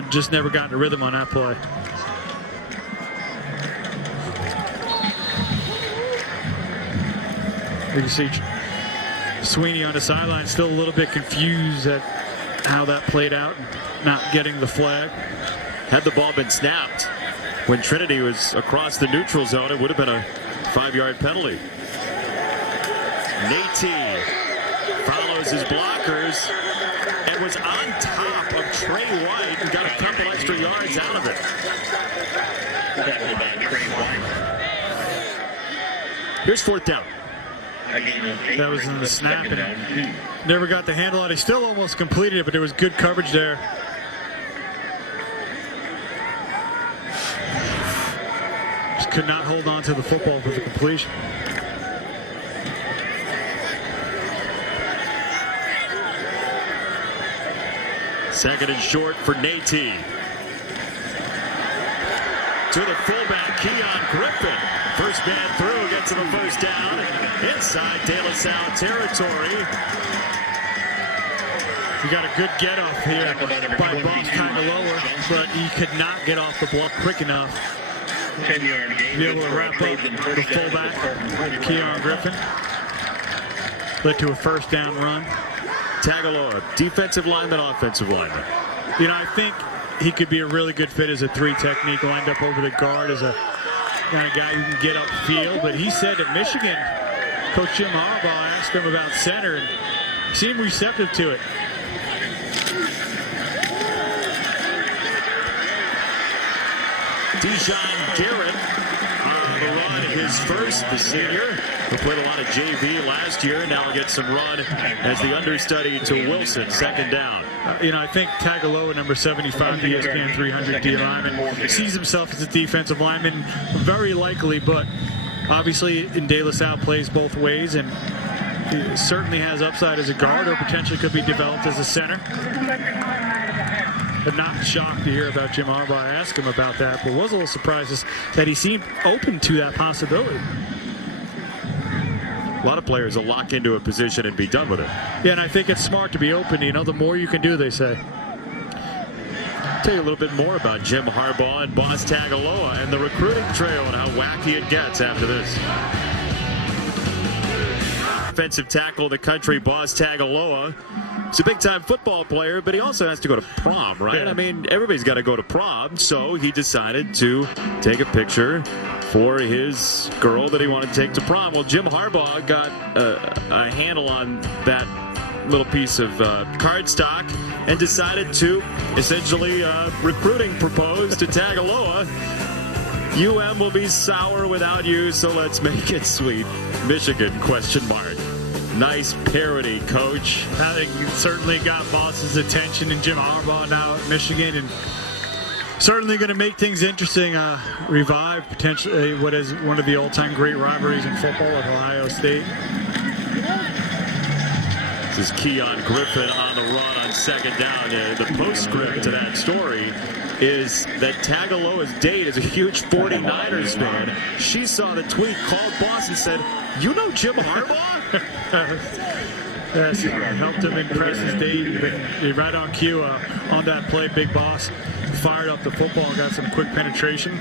just never got in a rhythm on that play. You can see Sweeney on the sideline still a little bit confused at how that played out, not getting the flag. Had the ball been snapped when Trinity was across the neutral zone, it would have been a 5-yard penalty. Nate follows his blockers and was on top of Trey White and got a couple extra yards out of it. Here's 4th down. That was in the snap and never got the handle on it. He still almost completed it, but there was good coverage there. Just could not hold on to the football for the completion. Second and short for Nate. To the fullback, Keon Griffin. First man through, gets to the first down. Inside De La Salle territory. You got a good get off here by Boss Tagaloa, but he could not get off the block quick enough to be able to wrap up the fullback, Keon Griffin. Led to a first down run. Tagaloa, defensive lineman, offensive lineman. You know, I think he could be a really good fit as a 3 technique, lined up over the guard as a kind of guy who can get upfield. But he said that Michigan, Coach Jim Harbaugh asked him about center and seemed receptive to it. Dijon Garrett on the run, his first, the senior, who played a lot of JV last year. Now will get some run as the understudy to Wilson, 2nd down. You know, I think Tagaloa, number 75, the ESPN 300 D lineman, sees himself as a defensive lineman, very likely, but obviously in De La Salle plays both ways, and he certainly has upside as a guard or potentially could be developed as a center. I'm not shocked to hear about Jim Harbaugh. I asked him about that, but was a little surprised that he seemed open to that possibility. A lot of players will lock into a position and be done with it. Yeah, and I think it's smart to be open. You know, the more you can do, they say. Tell you a little bit more about Jim Harbaugh and Boss Tagaloa and the recruiting trail and how wacky it gets after this. Offensive tackle of the country, Boss Tagaloa. He's a big-time football player, but he also has to go to prom, right? Yeah. I mean, everybody's got to go to prom, so he decided to take a picture for his girl that he wanted to take to prom. Well, Jim Harbaugh got a handle on that little piece of cardstock and decided to essentially recruiting propose to Tagaloa. UM will be sour without you, so let's make it sweet. Michigan, ? Nice parody, Coach. I think you certainly got Boss's attention, and Jim Harbaugh now at Michigan, and certainly going to make things interesting. Revive potentially what is one of the all-time great rivalries in football with Ohio State. This is Keon Griffin on the run on 2nd down. The postscript to that story is that Tagaloa's date is a huge 49ers fan. She saw the tweet, called Boss and said, "You know Jim Harbaugh?" Yes, helped him impress his date, but right on cue on that play. Big Boss fired up the football and got some quick penetration,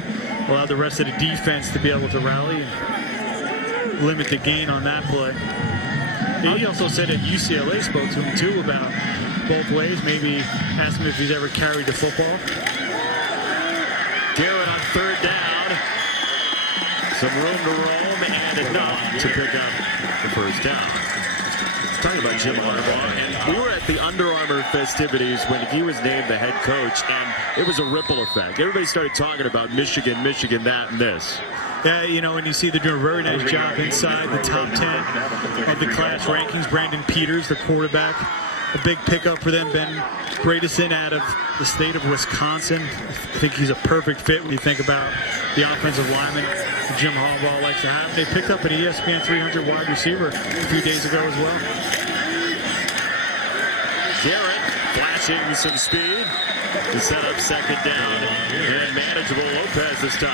allowed the rest of the defense to be able to rally and limit the gain on that play. He also said that UCLA spoke to him too about both ways, maybe asked him if he's ever carried the football. Garrett on 3rd down. Some room to roam and enough to pick up the first down. Talking about Jim Harbaugh, and we were at the Under Armour festivities when he was named the head coach, and it was a ripple effect. Everybody started talking about Michigan, that, and this. Yeah, you know, and you see they're doing a very nice job inside the top 10 of the class rankings. Brandon Peters, the quarterback, a big pickup for them. Ben Bredesen out of the state of Wisconsin. I think he's a perfect fit when you think about the offensive lineman Jim Harbaugh likes to have. They picked up an ESPN 300 wide receiver a few days ago as well. Garrett flashing some speed to set up second down. And manageable. Lopez this time.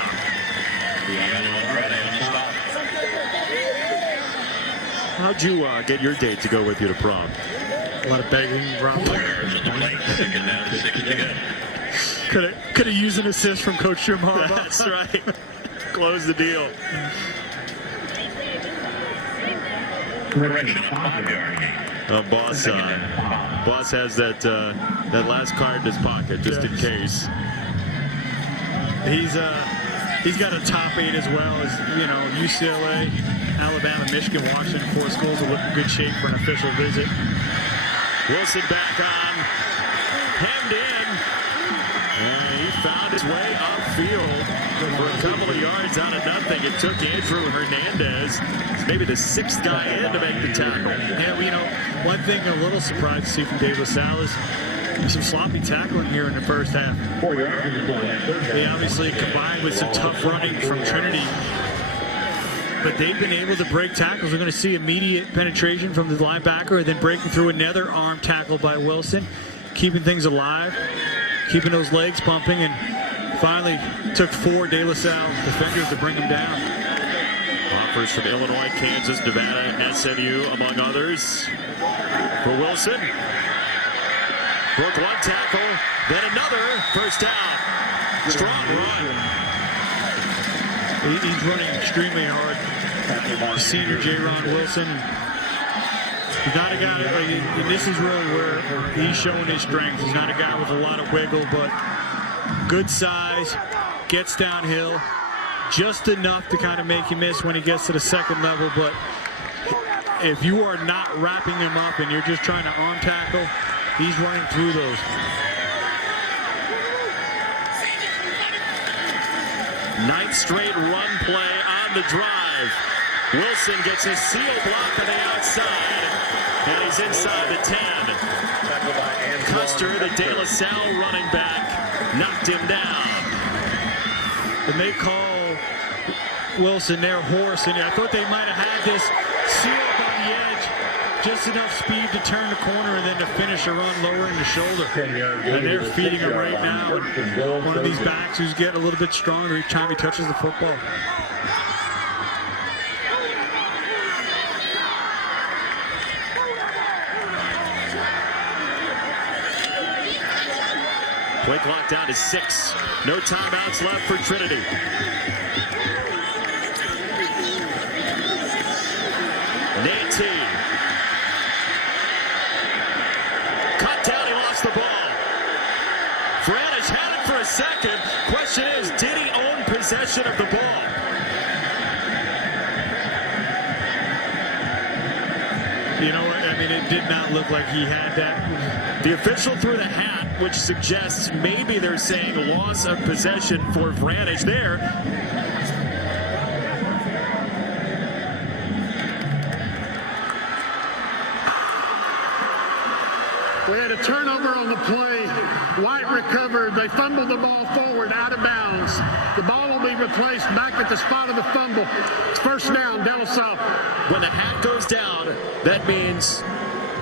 How'd you get your date to go with you to prom? A lot of begging, Could have used an assist from Coach Jim Harbaugh. That's right. Close the deal. Boss has that last card in his pocket just in case. He's got a top 8 as well as UCLA, Alabama, Michigan, Washington. 4 schools will look in good shape for an official visit. Wilson back on, hemmed in, and he found his way upfield for a couple of yards out of nothing. It took Andrew Hernandez, maybe the 6th guy in, to make the tackle. Yeah, one thing I'm a little surprised to see from Dave LaSalle is some sloppy tackling here in the first half. They obviously combined with some tough running from Trinity, but they've been able to break tackles. We're going to see immediate penetration from the linebacker and then breaking through another arm tackle by Wilson, keeping things alive, keeping those legs pumping, and finally took 4 De La Salle defenders to bring him down. Offers from Illinois, Kansas, Nevada, SMU, among others. For Wilson. Broke 1 tackle, then another. First down. Strong run. He's running extremely hard. The senior J-Ron Wilson. He's not a guy, and this is really where he's showing his strength. He's not a guy with a lot of wiggle, but good size, gets downhill, just enough to kind of make you miss when he gets to the second level. But if you are not wrapping him up and you're just trying to arm tackle, he's running through those. Ninth straight run play on the drive. Wilson gets a seal block on the outside, and he's inside the 10. Custer, the De La Salle running back, knocked him down. And they call Wilson their horse, and I thought they might have had this sealed on the edge, just enough speed to turn the corner and then to finish a run lowering the shoulder. And they're feeding him right now. And one of these backs who's getting a little bit stronger each time he touches the football. Play clock down to 6. No timeouts left for Trinity. Nanty. Cut down, he lost the ball. Franish had it for a second. Question is, did he own possession of the ball? You know what? I mean, it did not look like he had that. The official threw the hat, which suggests maybe they're saying loss of possession for Franish there. We had a turnover on the play. White recovered. They fumbled the ball forward, out of bounds. The ball will be replaced back at the spot of the fumble. It's first down, De La Salle. When the hat goes down, that means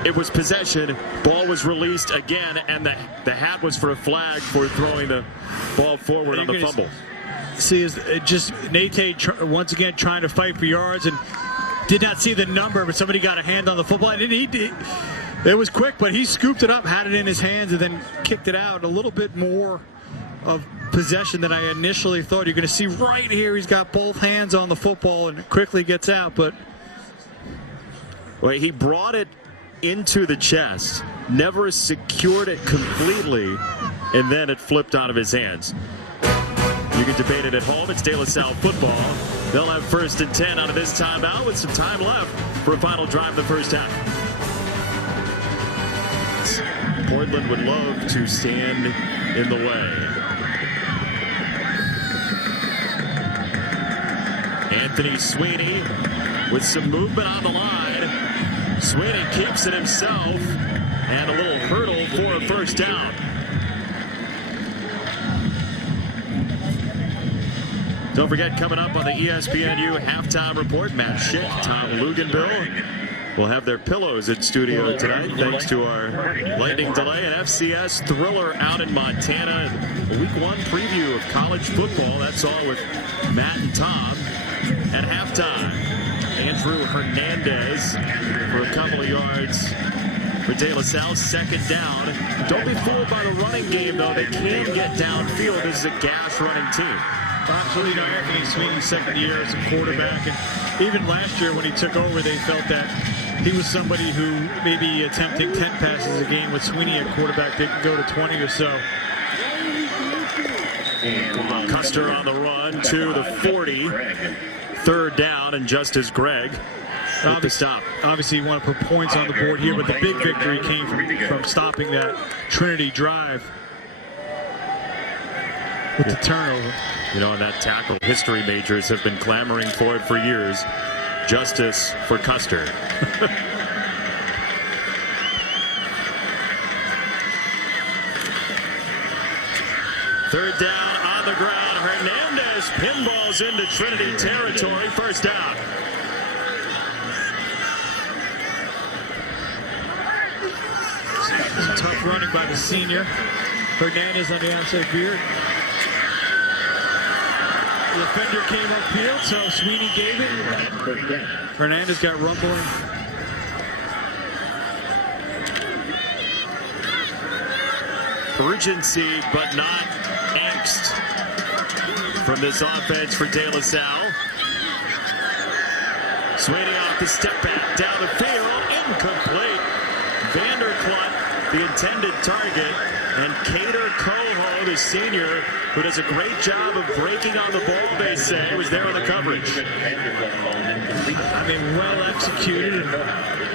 it was possession. Ball was released again, and the hat was for a flag for throwing the ball forward on the fumble. See, is just Nate once again trying to fight for yards and did not see the number, but somebody got a hand on the football. And it was quick, but he scooped it up, had it in his hands, and then kicked it out. A little bit more of possession than I initially thought. You're going to see right here, he's got both hands on the football and quickly gets out. But well, he brought it into the chest, never secured it completely, and then it flipped out of his hands. You can debate it at home. It's De La Salle football. They'll have 1st and 10 out of this timeout with some time left for a final drive of the first half. Portland would love to stand in the way. Anthony Sweeney with some movement on the line. Sweeney keeps it himself, and a little hurdle for a first down. Don't forget, coming up on the ESPNU halftime report, Matt Schick, Tom Luganbill, will have their pillows in studio tonight thanks to our lightning delay. An FCS thriller out in Montana. A week 1 preview of college football. That's all with Matt and Tom. At halftime, Andrew Hernandez for a couple of yards for De La Salle. Second down. Don't be fooled by the running game, though. They can get downfield. This is a gas running team. Absolutely. You know, Anthony Sweeney's second year as a quarterback, and even last year when he took over, they felt that he was somebody who maybe attempting 10 passes a game with Sweeney at quarterback. They could go to 20 or so. Custer on the run to the 40. Third down, and Justice Gregg with the stop. Obviously, you want to put points on the board here, but the big victory came from stopping that Trinity drive with the turnover. You know, on that tackle, history majors have been clamoring for it for years. Justice for Custer. Third down on the ground. Hernandez pinballs into Trinity territory. First down. Tough running by the senior. Hernandez on the outside veer. The defender came upfield, so Sweeney gave it. Hernandez got rumbling. Urgency, but not angst from this offense for De La Salle. Sweeney off the step back, down the field, incomplete. Vanderklut, the intended target, and Cater Coho, the senior, who does a great job of breaking on the ball, they say, was there on the coverage. I mean, well executed.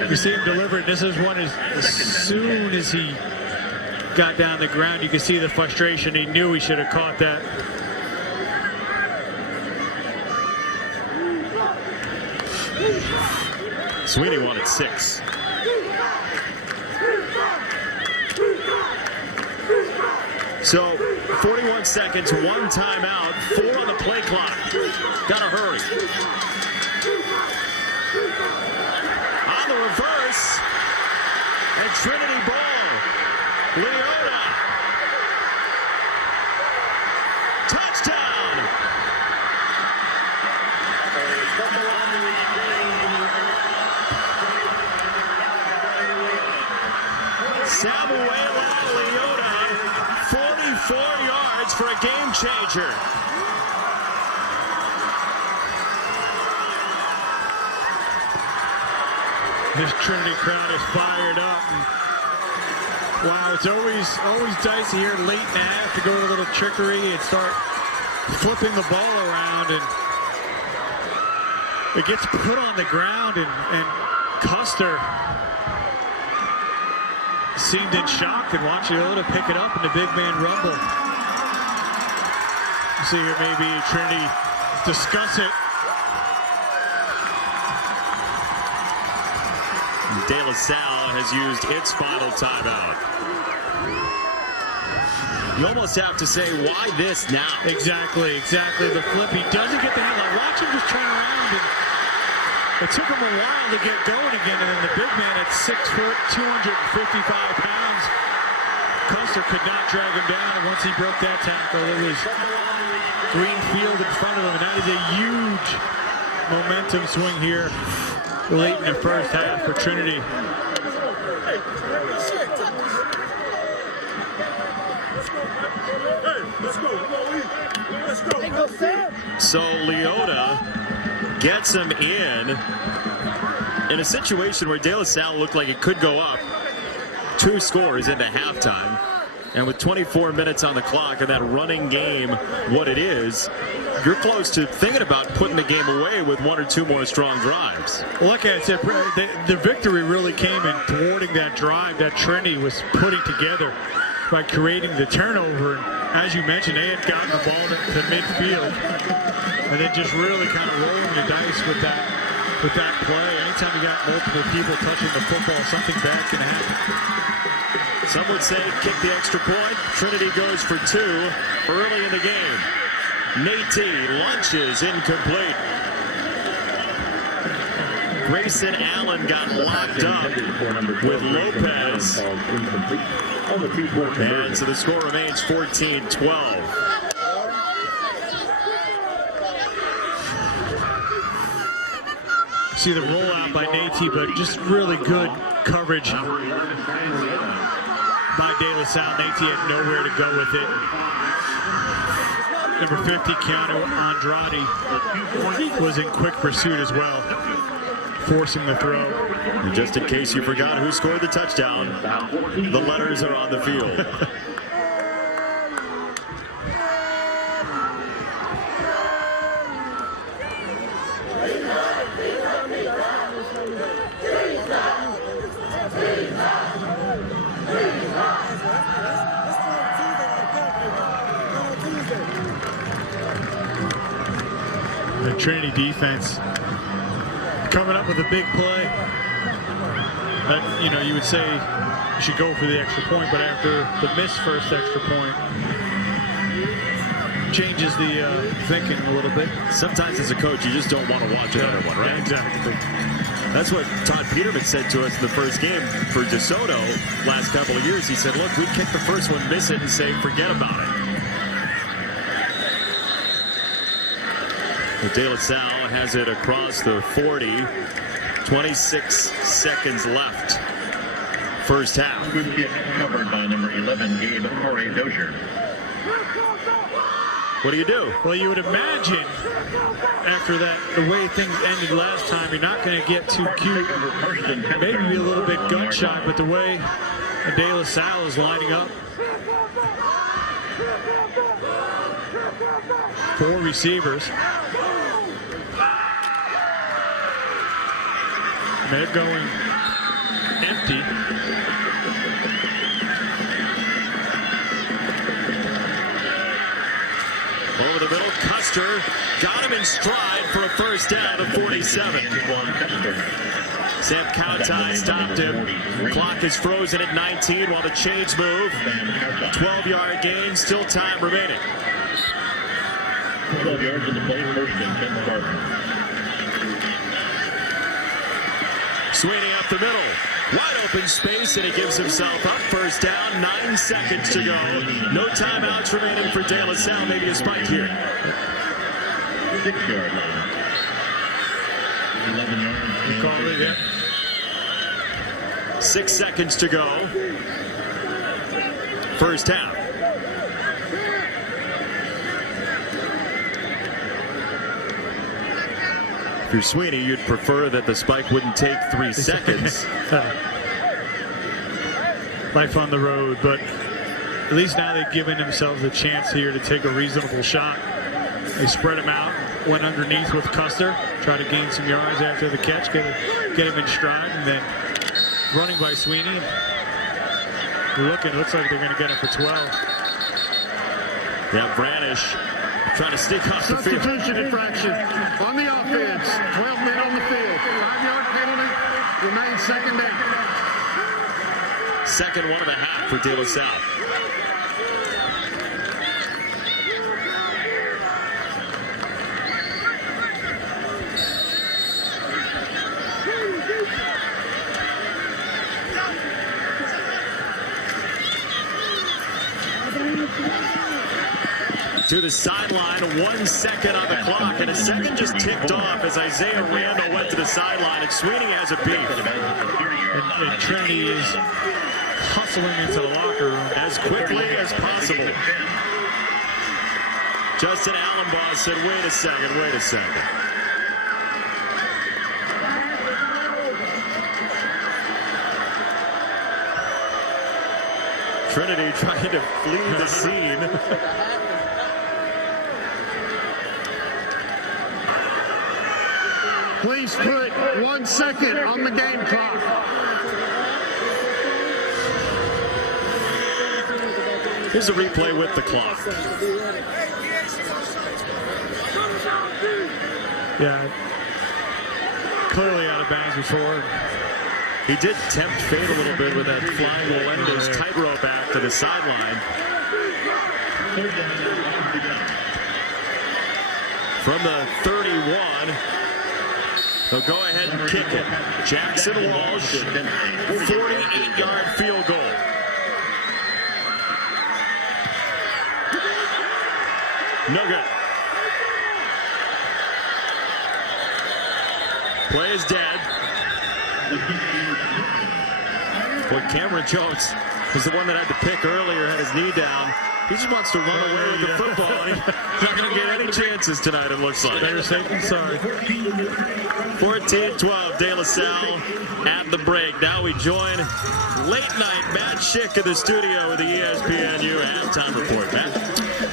You see him deliver it. This is one as soon as he got down the ground, you could see the frustration. He knew he should have caught that. Sweeney wanted 6. So 41 seconds, 1 timeout, 4 on the play clock. Gotta hurry. On the reverse, and Trinity ball. Leota. Touchdown. Samuela Leota, 44 yards for a game changer. This Trinity crowd is fired up. Wow, it's always dicey here late in the half to go with a little trickery and start flipping the ball around, and it gets put on the ground, and Custer seemed in shock and watched Leota pick it up in the big man rumble. You see here maybe Trinity discuss it. De La Salle has used its final timeout. You almost have to say, why this now? Exactly. The flip, he doesn't get the headline. Watch him just turn around, and it took him a while to get going again, and then the big man at 6 foot, 255 pounds, Custer could not drag him down. Once he broke that tackle, it was green field in front of him, and that is a huge momentum swing here late in the first half for Trinity. So Leota gets him in a situation where De La Salle looked like it could go up 2 scores into halftime. And with 24 minutes on the clock and that running game what it is, you're close to thinking about putting the game away with 1 or 2 more strong drives. Look at it. The victory really came in thwarting that drive that Trinity was putting together by creating the turnover. And as you mentioned, they had gotten the ball to midfield and then just really kind of rolling the dice with that play. Anytime you got multiple people touching the football, something bad can happen. Some would say kick the extra point. Trinity goes for 2 early in the game. Nate launches incomplete. Grayson Allen got locked up with Lopez. And so the score remains 14-12. See the rollout by Nate, but just really good coverage by De La Salle. Nate had nowhere to go with it. Number 50, Keanu Andrade, was in quick pursuit as well, forcing the throw. And just in case you forgot who scored the touchdown, the letters are on the field. The Trinity defense coming up with a big play. That, you would say you should go for the extra point, but after the missed first extra point, changes the thinking a little bit. Sometimes as a coach, you just don't want to watch another one, right? Exactly. That's what Todd Peterman said to us in the first game for DeSoto last couple of years. He said, look, we kick the first one, miss it, and say, forget about it. De La Salle has it across the 40. 26 seconds left. First half. Good kick covered by number 11, Gabe Dozier. What do you do? Well, you would imagine after that, the way things ended last time, you're not going to get too cute. Maybe be a little bit gun shy, but the way De La Salle is lining up. 4 receivers. They're going empty. Over the middle, Custer got him in stride for a first down of 47. Sam Kautai stopped him. Clock is frozen at 19 while the chains move. 12-yard gain, still time remaining. 12 yards in the play, first and 10 Spartans. Sweeney up the middle. Wide open space, and he gives himself up. First down, 9 seconds to go. No timeouts remaining for De La Salle. Maybe a spike here. 6-yard line. 11 yards. You called it, yeah. 6 seconds to go. First half. If you're Sweeney, you'd prefer that the spike wouldn't take 3 seconds. Life on the road, but at least now they've given themselves a chance here to take a reasonable shot. They spread him out, went underneath with Custer, try to gain some yards after the catch, get him in stride, and then running by Sweeney. Looks like they're going to get him for 12. Yeah, Branish trying to stick off the field. Substitution infraction on the offense. 12 men on the field. 5-yard penalty. Remains second down. Second one of the half for De La Salle. To the sideline, 1 second on the clock, and a second just ticked off as Isaiah Randall went to the sideline, and Sweeney has a beat. And Trinity is hustling into the locker room As quickly as possible. Justin Allenbaugh said, wait a second. Trinity trying to flee the scene. Please put 1 second on the game clock. Here's a replay with the clock. Yeah, clearly out of bounds before. He did tempt fate a little bit with that flying Melendez tightrope back to the sideline. From the 31, They'll go ahead and kick it. Jackson Walsh, 48-yard field goal. No good. Play is dead. Boy, Cameron Jones was the one that had the pick earlier, had his knee down. He just wants to run away with the football. He's not going to get any chances tonight, it looks like. Better safe than sorry. 14-12, De La Salle at the break. Now we join late night Matt Schick in the studio with the ESPNU halftime report. Matt?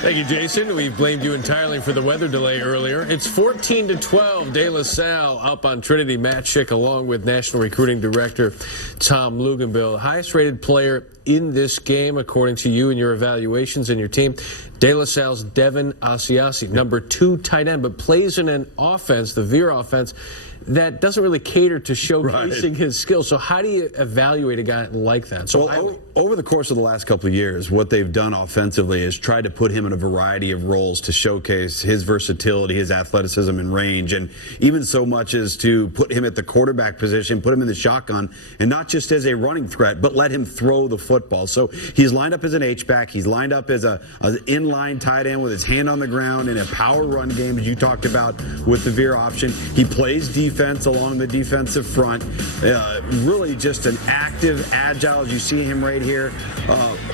Thank you, Jason. We blamed you entirely for the weather delay earlier. It's 14-12, De La Salle up on Trinity. Matt Schick along with National Recruiting Director Tom Luganbill. The highest rated player in this game, according to you and your evaluations and your team, De La Salle's Devin Asiasi, number 2 tight end, but plays in an offense, the Veer offense, that doesn't really cater to showcasing his skills. So how do you evaluate a guy like that? So over the course of the last couple of years, what they've done offensively is try to put him in a variety of roles to showcase his versatility, his athleticism and range, and even so much as to put him at the quarterback position, put him in the shotgun, and not just as a running threat, but let him throw the football. So he's lined up as an H-back. He's lined up as an inline tight end with his hand on the ground in a power run game, as you talked about with the Veer option. He plays defense along the defensive front. Really just an active, agile, as you see him right here,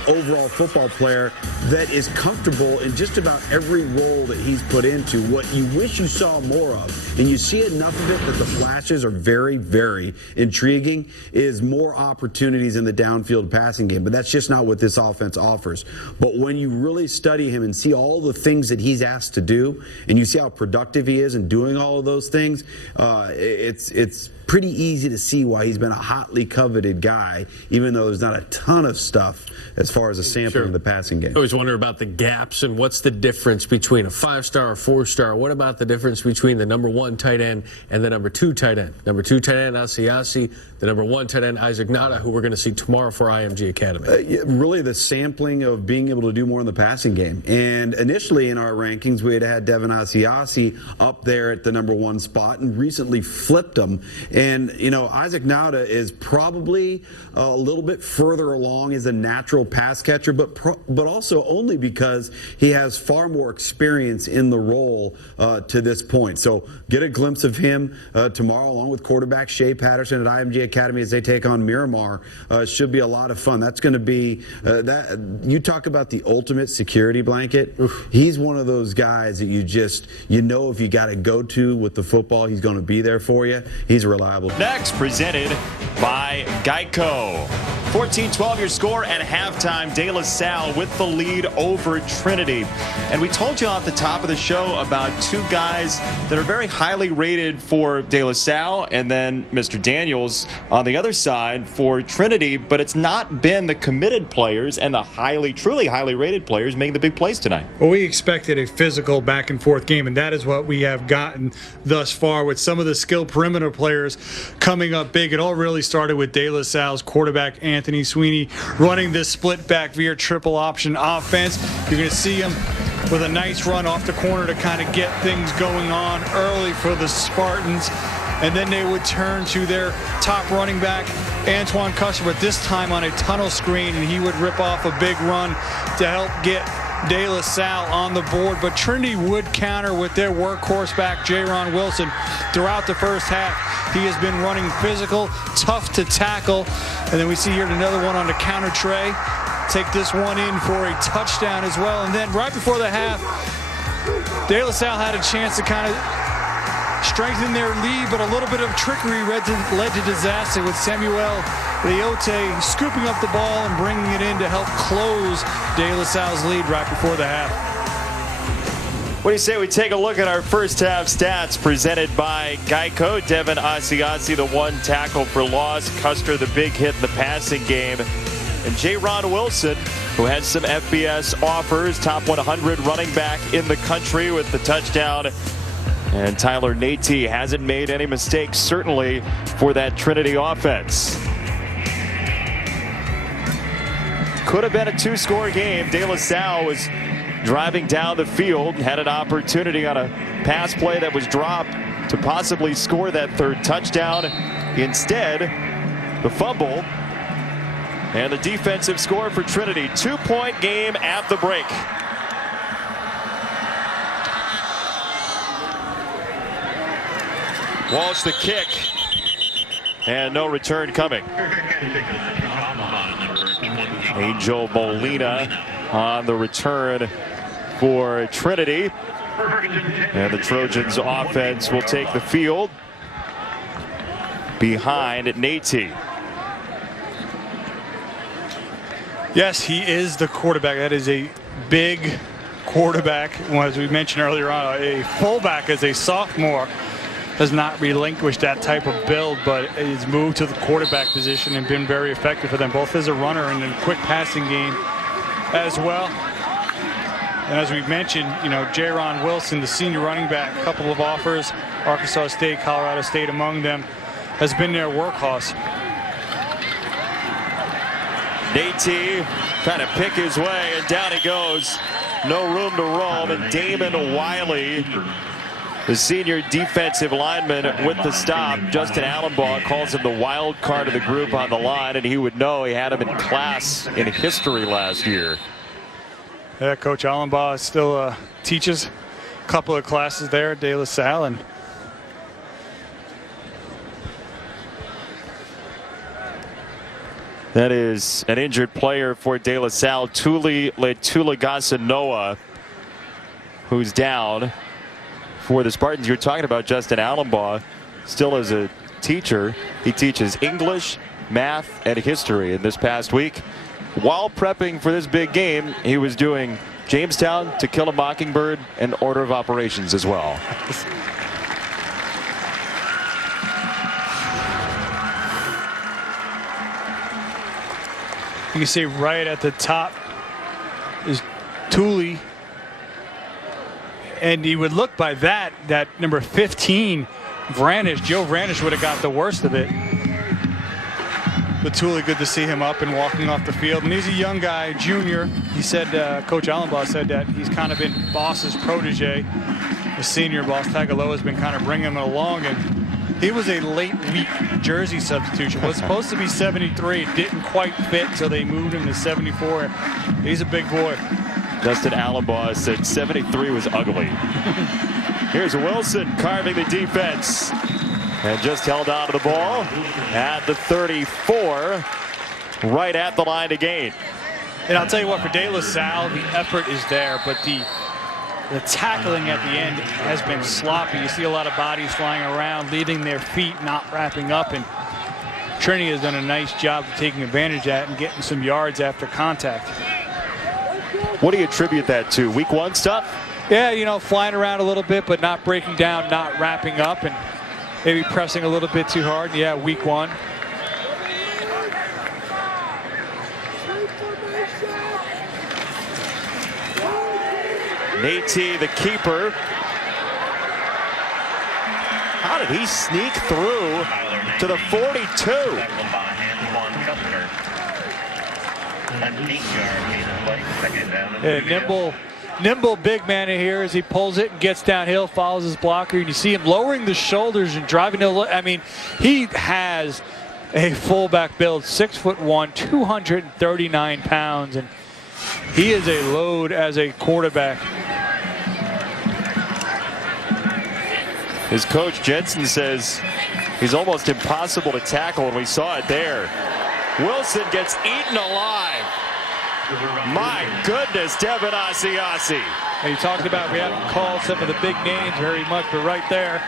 overall football player that is comfortable in just about every role that he's put into. What you wish you saw more of, and you see enough of it that the flashes are very, very intriguing, is more opportunities in the downfield passing game. But that's just not what this offense offers. But when you really study him and see all the things that he's asked to do, and you see how productive he is in doing all of those things, it's pretty easy to see why he's been a hotly coveted guy, even though there's not a ton of stuff as far as a sampling of the passing game. I always wonder about the gaps and what's the difference between a 5-star or 4-star. What about the difference between the number 1 tight end and the number 2 tight end? Number 2 tight end, Asiasi, the number 1 tight end, Isaac Nada, who we're going to see tomorrow for IMG Academy. Really the sampling of being able to do more in the passing game. And initially in our rankings, we had Devin Asiasi up there at the number 1 spot and recently flipped him. And, you know, Isaac Nada is probably a little bit further along as a natural pass catcher, but also only because he has far more experience in the role to this point. So get a glimpse of him tomorrow along with quarterback Shea Patterson at IMG Academy as they take on Miramar. Should be a lot of fun. That's going to be you talk about the ultimate security blanket. He's one of those guys that you know if you got to go to with the football, he's going to be there for you. He's reliable. Next, presented by Geico. 14-12 your score at halftime. De La Salle with the lead over Trinity. And we told you at the top of the show about 2 guys that are very highly rated for De La Salle, and then Mr. Daniels on the other side for Trinity. But it's not been the committed players and the truly highly rated players making the big plays tonight. Well, we expected a physical back and forth game, and that is what we have gotten thus far with some of the skilled perimeter players coming up big. It all really started with De La Salle's quarterback Anthony Sweeney running this split back Veer triple option offense. You're going to see him with a nice run off the corner to kind of get things going on early for the Spartans. And then they would turn to their top running back, Antoine Custer, but this time on a tunnel screen, and he would rip off a big run to help get De La Salle on the board. But Trinity would counter with their workhorse back, Jaron Wilson, throughout the first half. He has been running physical, tough to tackle. And then we see here another one on the counter tray. Take this one in for a touchdown as well. And then right before the half, De La Salle had a chance to kind of strengthen their lead, but a little bit of trickery led to disaster with Samuel Leote scooping up the ball and bringing it in to help close De La Salle's lead right before the half. What do you say we take a look at our first half stats presented by Geico? Devin Asiasi, the 1 tackle for loss. Custer, the big hit in the passing game. And Jaron Wilson, who has some FBS offers, top 100 running back in the country with the touchdown. And Tyler Nate hasn't made any mistakes, certainly, for that Trinity offense. Could have been a 2-score game. De La Salle was driving down the field, had an opportunity on a pass play that was dropped to possibly score that third touchdown. Instead, the fumble and the defensive score for Trinity. 2-point game at the break. Walsh the kick, and no return coming. Angel Molina on the return for Trinity. And the Trojans offense will take the field behind Nate. Yes, he is the quarterback. That is a big quarterback. Well, as we mentioned earlier on, a fullback as a sophomore has not relinquished that type of build, but he's moved to the quarterback position and been very effective for them, both as a runner and in a quick passing game as well. And as we mentioned, you know, Jaron Wilson, the senior running back, a couple of offers, Arkansas State, Colorado State among them, has been their workhorse. Nate trying to pick his way, and down he goes. No room to roam, and Damon Wiley, the senior defensive lineman, with the stop. Justin Allenbaugh calls him the wild card of the group on the line, and he would know. He had him in class in history last year. Yeah, Coach Allenbaugh still teaches a couple of classes there at De La Salle. And that is an injured player for De La Salle, Tuli Letuligasanoa, who's down for the Spartans. You're talking about Justin Allenbaugh, still as a teacher. He teaches English, math, and history. And this past week, while prepping for this big game, he was doing Jamestown, To Kill a Mockingbird, and Order of Operations as well. you can see right at the top is Tuli. And you would look by that number 15, Vranish, Joe Vranish would have got the worst of it. But Tuli, good to see him up and walking off the field. And he's a young guy, junior. He said, Coach Allenbaugh said that he's kind of been Boss's protege. The senior Boss Tagaloa has been kind of bringing him along. And he was a late week jersey substitution. Was supposed to be 73. Didn't quite fit, so they moved him to 74. He's a big boy. Justin Allenbaugh said 73 was ugly. Here's Wilson carving the defense. And just held on to the ball at the 34, right at the line to gain. And I'll tell you what, for De La Salle, the effort is there, but the tackling at the end has been sloppy. You see a lot of bodies flying around, leaving their feet, not wrapping up. And Trinity has done a nice job of taking advantage of that and getting some yards after contact. What do you attribute that to? Week one stuff? Yeah, you know, flying around a little bit, but not breaking down, not wrapping up, and maybe pressing a little bit too hard. Yeah, week one. Nate, the keeper. How did he sneak through to the 42? Yeah, nimble big man in here as he pulls it and gets downhill, follows his blocker, and you see him lowering the shoulders and driving to. I mean, he has a fullback build, 6'1", 239 pounds, and he is a load as a quarterback. His coach Jensen says he's almost impossible to tackle, and we saw it there. Wilson gets eaten alive. My goodness, Devin Asiasi. And you talked about we haven't called some of the big names very much, but right there,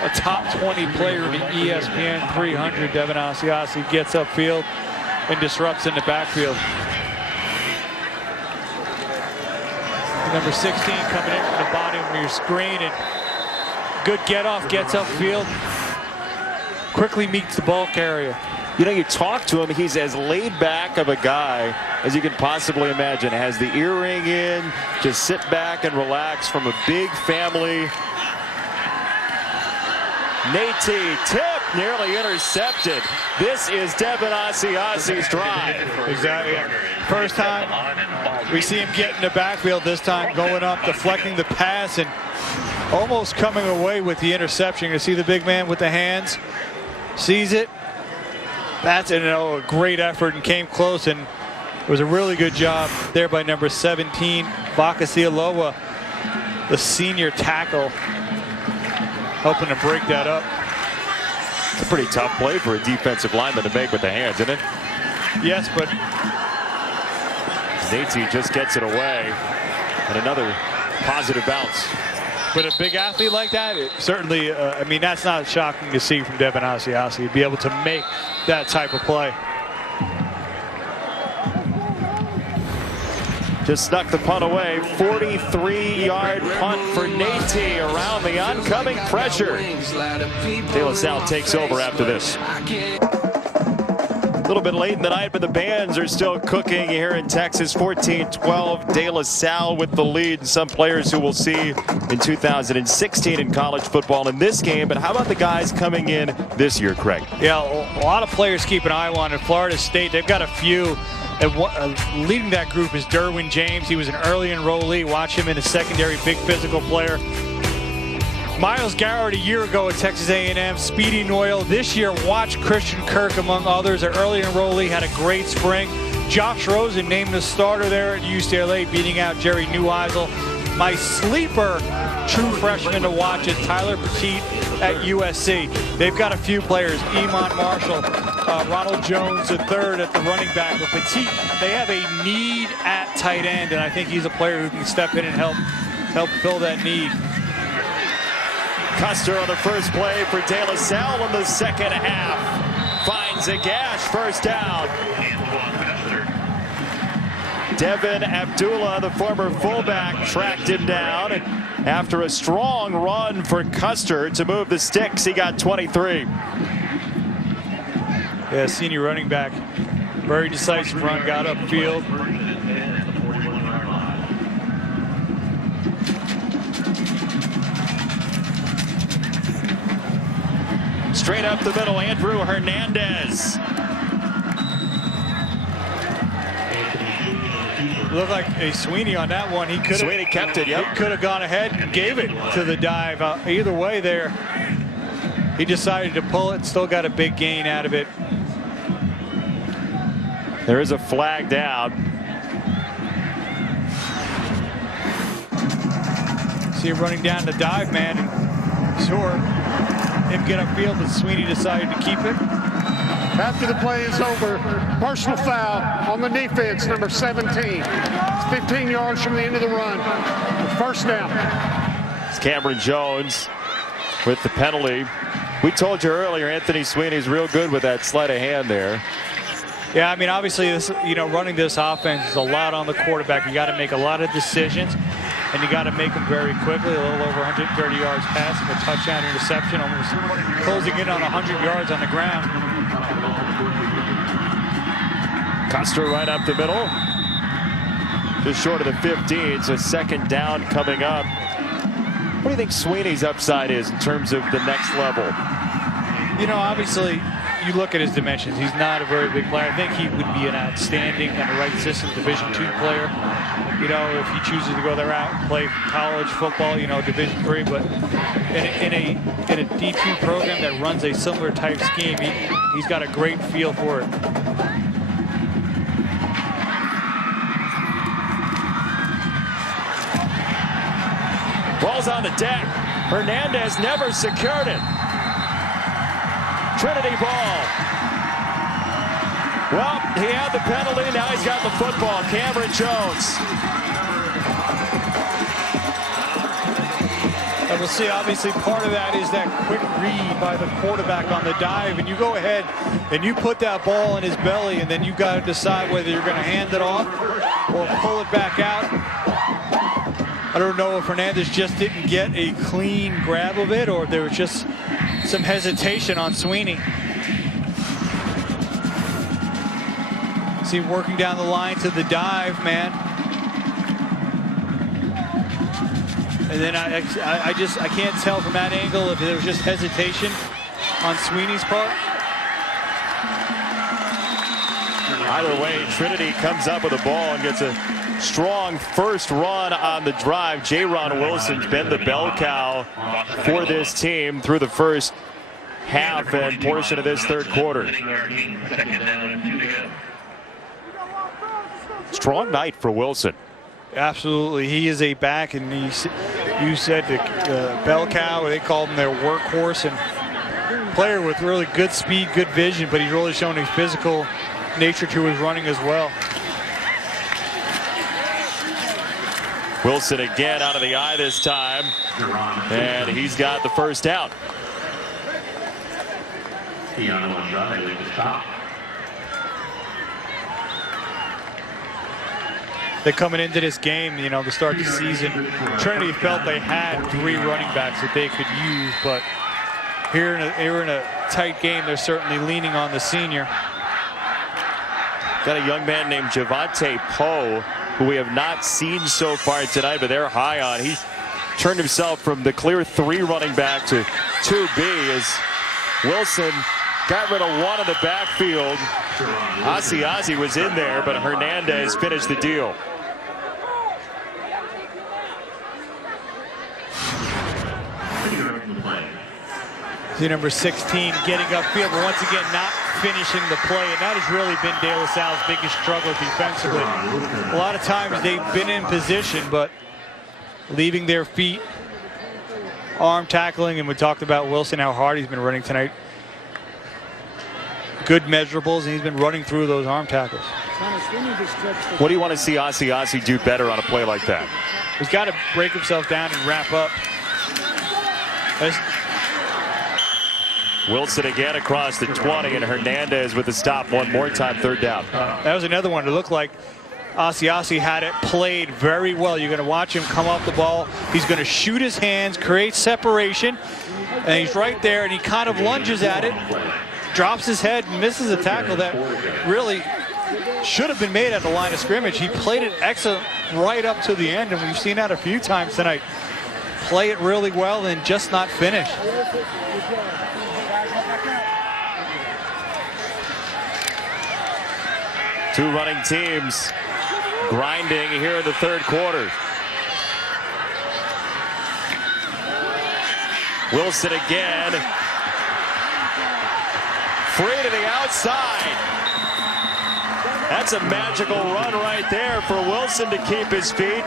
a top 20 player in the ESPN 300, Devin Asiasi gets upfield and disrupts in the backfield. Number 16 coming in from the bottom of your screen, and good get off, gets upfield, quickly meets the ball carrier. You know, you talk to him, he's as laid back of a guy as you can possibly imagine. Has the earring in, just sit back and relax, from a big family. Nate, tip, nearly intercepted. This is Devin Asiasi's drive. Exactly. First time we see him get in the backfield, this time going up, deflecting the pass, and almost coming away with the interception. You see the big man with the hands, sees it. That's a great effort and came close, and it was a really good job there by number 17, Vakasialoa, the senior tackle, helping to break that up. It's a pretty tough play for a defensive lineman to make with the hands, isn't it? Yes, but Naty just gets it away, and another positive bounce. But a big athlete like that, certainly, I mean, that's not shocking to see from Devin Asiasi to be able to make that type of play. Just snuck the punt away. 43-yard punt for Naty around the oncoming pressure. De La Salle takes over after this. A little bit late in the night, but the bands are still cooking here in Texas. 14-12, De La Salle with the lead. And some players who we'll see in 2016 in college football in this game. But how about the guys coming in this year, Craig? Yeah, a lot of players keep an eye on. In Florida State, they've got a few. And leading that group is Derwin James. He was an early enrollee. Watch him in the secondary, big physical player. Miles Garrett a year ago at Texas A&M, Speedy Noyle. This year, watch Christian Kirk, among others. An early enrollee, had a great spring. Josh Rosen named the starter there at UCLA, beating out Jerry Neuheisel. My sleeper true freshman to watch is Tyler Petit at USC. They've got a few players, Iman Marshall, Ronald Jones III at the running back. But Petit, they have a need at tight end, and I think he's a player who can step in and help fill that need. Custer on the first play for De La Salle in the second half. Finds a gash, first down. Devin Abdullah, the former fullback, tracked him down. And after a strong run for Custer to move the sticks, he got 23. Yeah, senior running back. Very decisive run, got upfield. Straight up the middle, Andrew Hernandez. Looked like a Sweeney on that one. Sweeney kept it, yep. He could have gone ahead and gave it to the dive. Either way there, he decided to pull it, still got a big gain out of it. There is a flag down. See him running down the dive, man, and sure, him get upfield, but Sweeney decided to keep it. After the play is over, personal foul on the defense, number 17. It's 15 yards from the end of the run. First down. It's Cameron Jones with the penalty. We told you earlier, Anthony Sweeney's real good with that sleight of hand there. Yeah, I mean, obviously, this, running this offense is a lot on the quarterback. You got to make a lot of decisions, and you got to make them very quickly. A little over 130 yards passing, a touchdown, interception, almost closing in on 100 yards on the ground. Custer right up the middle. Just short of the 15, so second down coming up. What do you think Sweeney's upside is in terms of the next level? Obviously, you look at his dimensions. He's not a very big player. I think he would be an outstanding, on the right system, Division II player. If he chooses to go there out and play college football, Division III. But in a D2 program that runs a similar type scheme, he's got a great feel for it. Ball's on the deck. Hernandez never secured it. Trinity ball. Well, he had the penalty. Now he's got the football. Cameron Jones. And we'll see, obviously, part of that is that quick read by the quarterback on the dive. And you go ahead and you put that ball in his belly, and then you've got to decide whether you're going to hand it off or pull it back out. I don't know if Hernandez just didn't get a clean grab of it, or if there was just some hesitation on Sweeney. See him working down the line to the dive, man. And then I can't tell from that angle if there was just hesitation on Sweeney's part. Either way, Trinity comes up with a ball and gets a strong first run on the drive. J-Ron Wilson's been the bell cow for this team through the first half and portion of this third quarter. Strong night for Wilson. Absolutely. He is a back, and you said the bell cow, they called him their workhorse, and player with really good speed, good vision, but he's really shown a physical nature to his running as well. Wilson again out of the eye this time, and he's got the first down. They're coming into this game, you know, to start the season. Trinity felt they had 3 running backs that they could use, but here in a tight game, they're certainly leaning on the senior. Got a young man named Javante Poe, who we have not seen so far tonight, but they're high on. He's turned himself from the clear 3 running back to 2B as Wilson got rid of one in the backfield. Asiasi was in there, but Hernandez finished the deal. See number 16 getting upfield, but once again not finishing the play, and that has really been De La Salle's biggest struggle defensively. A lot of times they've been in position, but leaving their feet, arm tackling, and we talked about Wilson, how hard he's been running tonight. Good measurables, and he's been running through those arm tackles. What do you want to see Asiasi do better on a play like that? He's got to break himself down and wrap up. Wilson again across the 20, and Hernandez with the stop one more time, third down. That was another one. It looked like Asiasi had it played very well. You're going to watch him come off the ball. He's going to shoot his hands, create separation, and he's right there, and he kind of lunges at it, drops his head, and misses a tackle that really should have been made at the line of scrimmage. He played it excellent right up to the end, and we've seen that a few times tonight. Play it really well and just not finish. Two running teams grinding here in the third quarter. Wilson again. Free to the outside. That's a magical run right there for Wilson to keep his feet.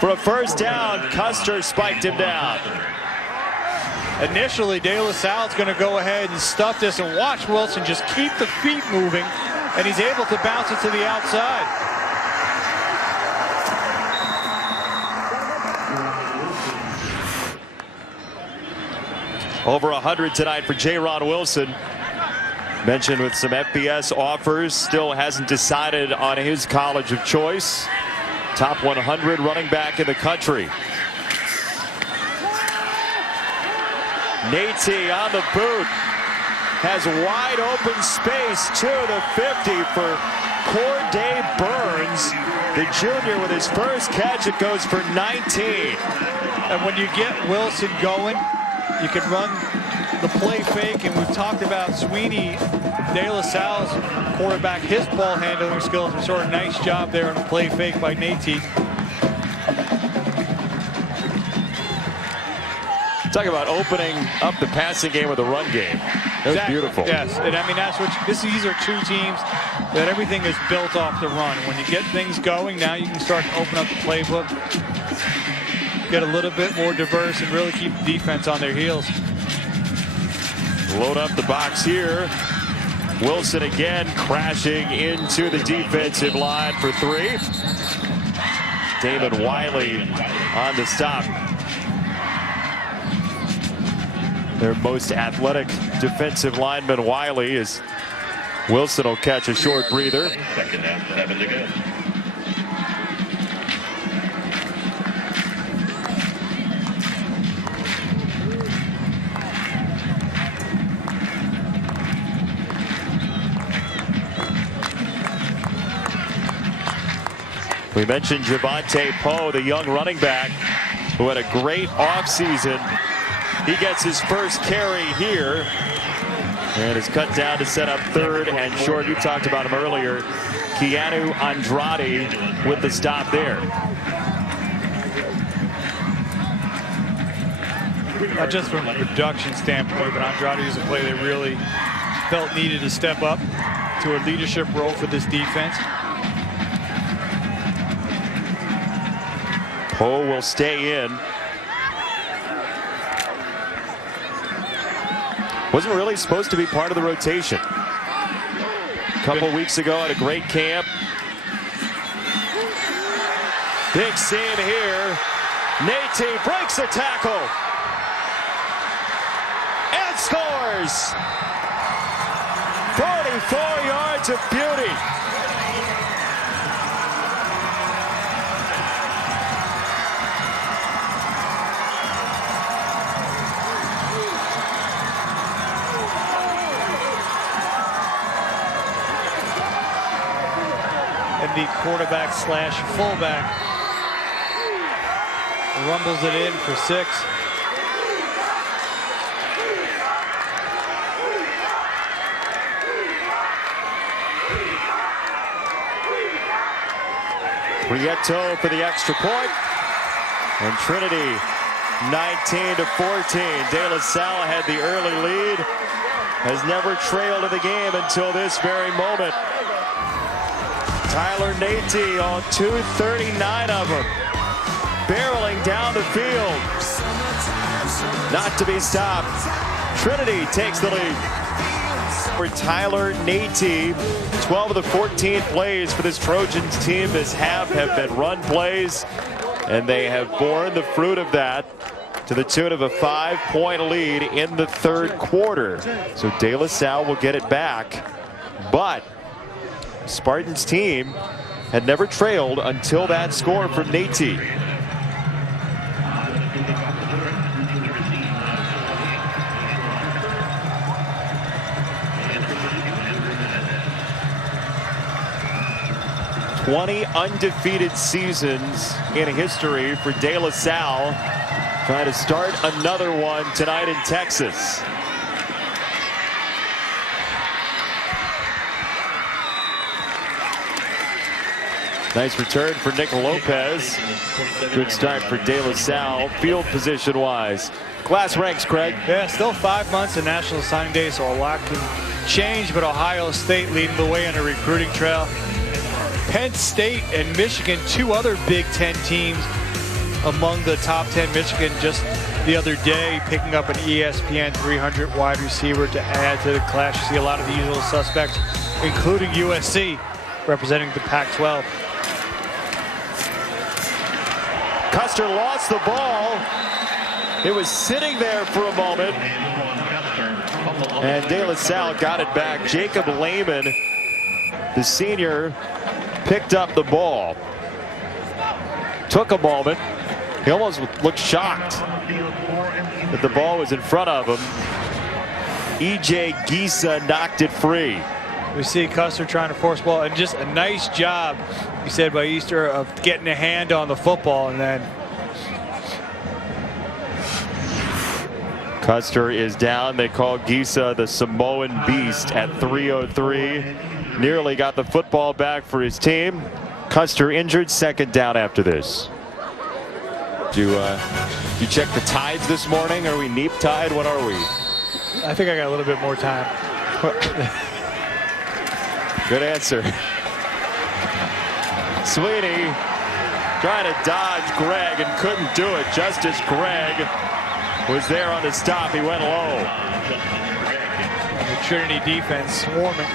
For a first down, Custer spiked him down. Initially, De La Salle's going to go ahead and stuff this, and watch Wilson just keep the feet moving, and he's able to bounce it to the outside. Over 100 tonight for J-Ron Wilson. Mentioned with some FBS offers, still hasn't decided on his college of choice. Top 100 running back in the country. Nate on the boot. Has wide open space to the 50 for Corday Burns. The junior with his first catch, it goes for 19. And when you get Wilson going, you can run the play fake, and we've talked about Sweeney, De La Salle's quarterback, his ball handling skills. We saw a nice job there on the play fake by Nate. Talk about opening up the passing game with a run game. That was beautiful. Yes, and I mean that's what these are two teams that everything is built off the run. When you get things going, now you can start to open up the playbook, get a little bit more diverse, and really keep the defense on their heels. Load up the box here. Wilson again crashing into the defensive line for 3. David Wiley on the stop. Their most athletic defensive lineman, Wiley, is Wilson will catch a short breather. Second down, 7 to go. We mentioned Javante Poe, the young running back, who had a great offseason. He gets his first carry here. And is cut down to set up third and short. You talked about him earlier. Keanu Andrade with the stop there. Not just from a production standpoint, but Andrade is a player that really felt needed to step up to a leadership role for this defense. Poe will stay in. Wasn't really supposed to be part of the rotation. A couple weeks ago at a great camp. Big seam here. Nate breaks the tackle. And scores. 44 yards of beauty. And the quarterback slash fullback rumbles it in for 6. Prieto for the extra point. And Trinity 19-14. De La Salle had the early lead. Has never trailed in the game until this very moment. Tyler Nate on 239 of them. Barreling down the field. Not to be stopped. Trinity takes the lead. For Tyler Nate, 12 of the 14 plays for this Trojans team this half have been run plays, and they have borne the fruit of that to the tune of a 5-point lead in the third quarter. So De La Salle will get it back, but Spartans team had never trailed until that score from Nate. "20 undefeated seasons in history for De La Salle. Trying to start another one tonight in Texas." Nice return for Nick Lopez. Good start for De La Salle, field position-wise. Class ranks, Craig. Yeah, still 5 months of National Signing Day, so a lot can change, but Ohio State leading the way on a recruiting trail. Penn State and Michigan, 2 other Big Ten teams among the top 10. Michigan just the other day picking up an ESPN 300 wide receiver to add to the class. You see a lot of the usual suspects, including USC, representing the Pac-12. Custer lost the ball. It was sitting there for a moment. And De La Salle got it back. Jacob Lehman, the senior, picked up the ball. Took a moment. He almost looked shocked that the ball was in front of him. E.J. Gisa knocked it free. We see Custer trying to force ball, and just a nice job, he said, by Easter of getting a hand on the football, and then Custer is down. They call Gisa the Samoan Beast at 3:03. Nearly got the football back for his team. Custer injured, second down after this. Did you check the tides this morning? Are we neap tide? What are we? I think I got a little bit more time. Good answer. Sweeney trying to dodge Gregg and couldn't do it. Just as Gregg was there on the stop, he went low. And the Trinity defense swarming.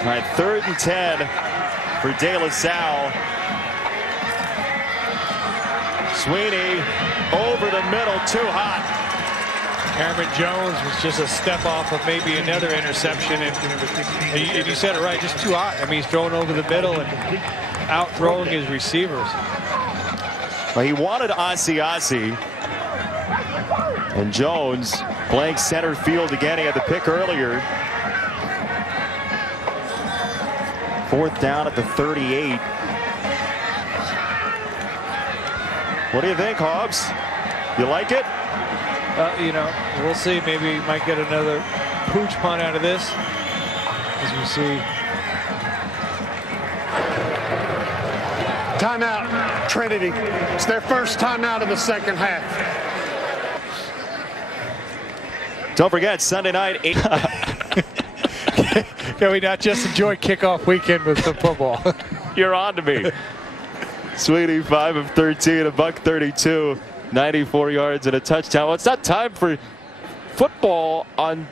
All right, 3rd and 10 for De La Salle. Sweeney over the middle, too hot. Cameron Jones was just a step off of maybe another interception. And you said it right, just too hot. I mean, he's throwing over the middle and out-throwing his receivers. Well, he wanted Asiasi, and Jones playing center field again. He had the pick earlier. 4th down at the 38. What do you think, Hobbs? You like it? You know, we'll see. Maybe he might get another pooch punt out of this, as we see. Timeout, Trinity. It's their first timeout of the second half. Don't forget, Sunday night, 8. Can we not just enjoy kickoff weekend with the football? You're on to me. Sweeney, 5 of 13, a buck 32, 94 yards and a touchdown. Well, it's not time for football on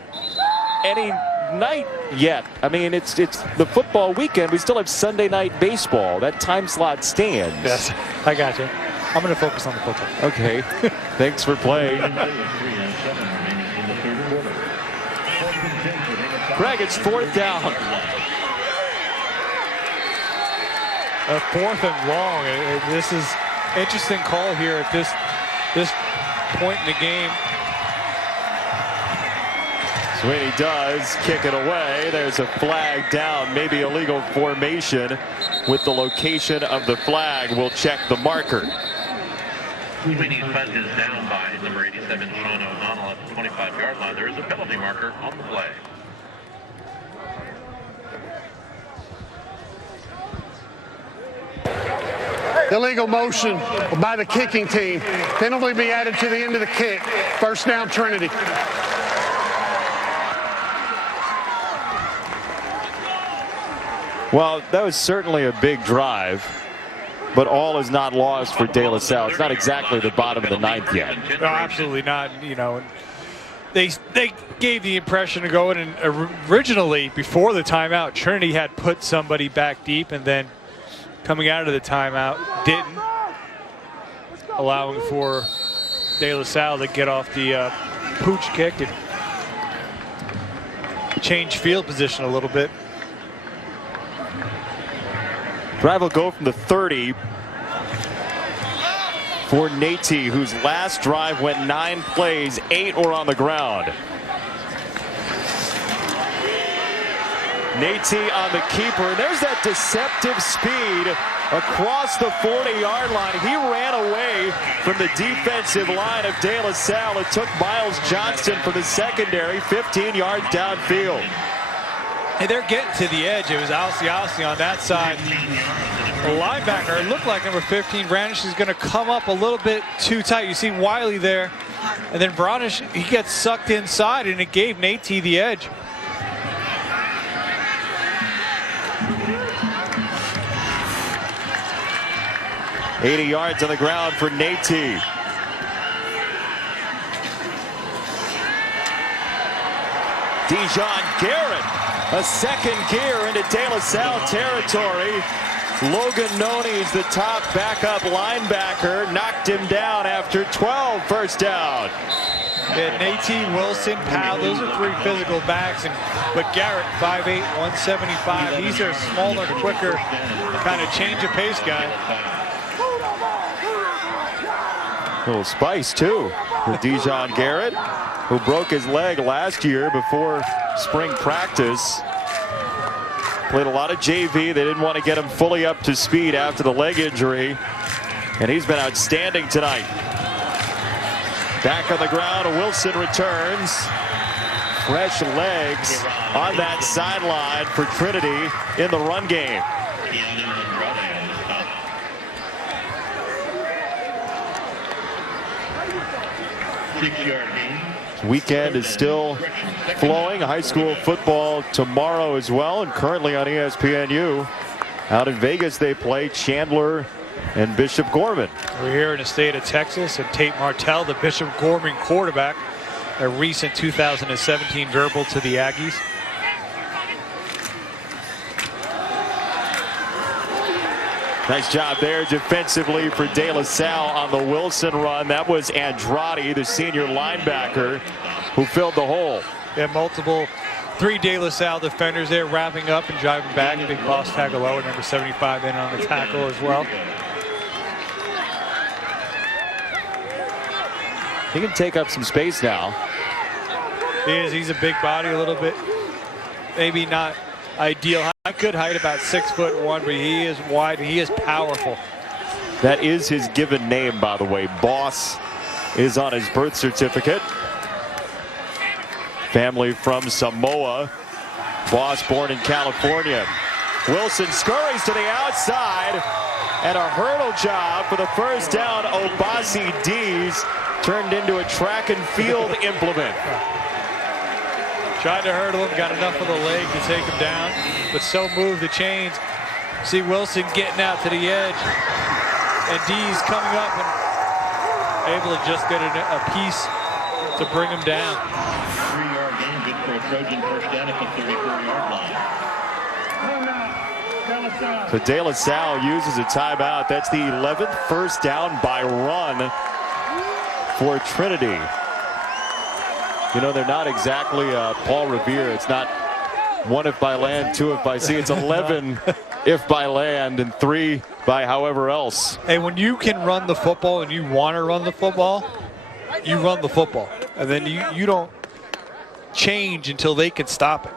any night yet. I mean, it's the football weekend. We still have Sunday night baseball. That time slot stands. Yes, I got you. I'm going to focus on the football. Okay. Thanks for playing. Greg, it's 4th down. A 4th and long. This is interesting call here at this point in the game. Sweeney does kick it away. There's a flag down, maybe illegal formation. With the location of the flag, we'll check the marker. Sweeney's punt is down by number 87, Sean O'Donnell at the 25-yard line. There is a penalty marker on the play. Illegal motion by the kicking team. Penalty be added to the end of the kick. First down, Trinity. Well, that was certainly a big drive, but all is not lost for De La Salle. It's not exactly the bottom of the 9th yet. No, absolutely not. You know, they gave the impression of going, and originally before the timeout, Trinity had put somebody back deep, and then coming out of the timeout didn't, allowing for De La Salle to get off the pooch kick and change field position a little bit. Drive will go from the 30 for Nate, whose last drive went 9 plays, 8 were on the ground. Nate on the keeper. There's that deceptive speed across the 40-yard line. He ran away from the defensive line of De La Salle. It took Miles Johnston from the secondary 15 yards downfield. Hey, they're getting to the edge. It was Alciasi on that side. The linebacker, it looked like number 15, Branish, is going to come up a little bit too tight. You see Wiley there, and then Branish, he gets sucked inside, and it gave Nate the edge. $80 yards on the ground for Nate. Dijon Garrett, a second gear into De La Salle territory. Logan Noni's the top backup linebacker, knocked him down after 12 first down. Yeah, Nate, Wilson, Powell, those are 3 physical backs, but Garrett, 5'8", 175. He's a smaller, quicker, kind of change of pace guy. A little spice too for Dijon Garrett, who broke his leg last year before spring practice. Played a lot of JV. They didn't want to get him fully up to speed after the leg injury, and he's been outstanding tonight. Back on the ground, Wilson returns. Fresh legs on that sideline for Trinity in the run game. Weekend is still flowing. High school football tomorrow as well, and currently on ESPNU. Out in Vegas, they play Chandler and Bishop Gorman. We're here in the state of Texas, and Tate Martell, the Bishop Gorman quarterback, a recent 2017 verbal to the Aggies. Nice job there defensively for De La Salle on the Wilson run. That was Andrade, the senior linebacker, who filled the hole. Yeah, multiple 3 De La Salle defenders there wrapping up and driving back. Big Boss Tagaloa, number 75, in on the tackle as well. He can take up some space now. He's a big body, a little bit, maybe not ideal. Good height, about 6'1", but he is wide and he is powerful. That is his given name, by the way. Boss is on his birth certificate. Family from Samoa. Boss born in California. Wilson scurries to the outside, and a hurdle job for the first down. Obasi D's turned into a track and field implement. Tried to hurdle him, got enough of the leg to take him down, but so moved the chains. See Wilson getting out to the edge, and D's coming up and able to just get a piece to bring him down. 3-yard gain, good for a Trojan first down at the 34-yard line. So De La Salle uses a timeout. That's the 11th first down by run for Trinity. You know, they're not exactly Paul Revere. It's not 1 if by land, 2 if by sea. It's 11 if by land and 3 by however else. Hey, when you can run the football and you want to run the football, you run the football. And then you don't change until they can stop it.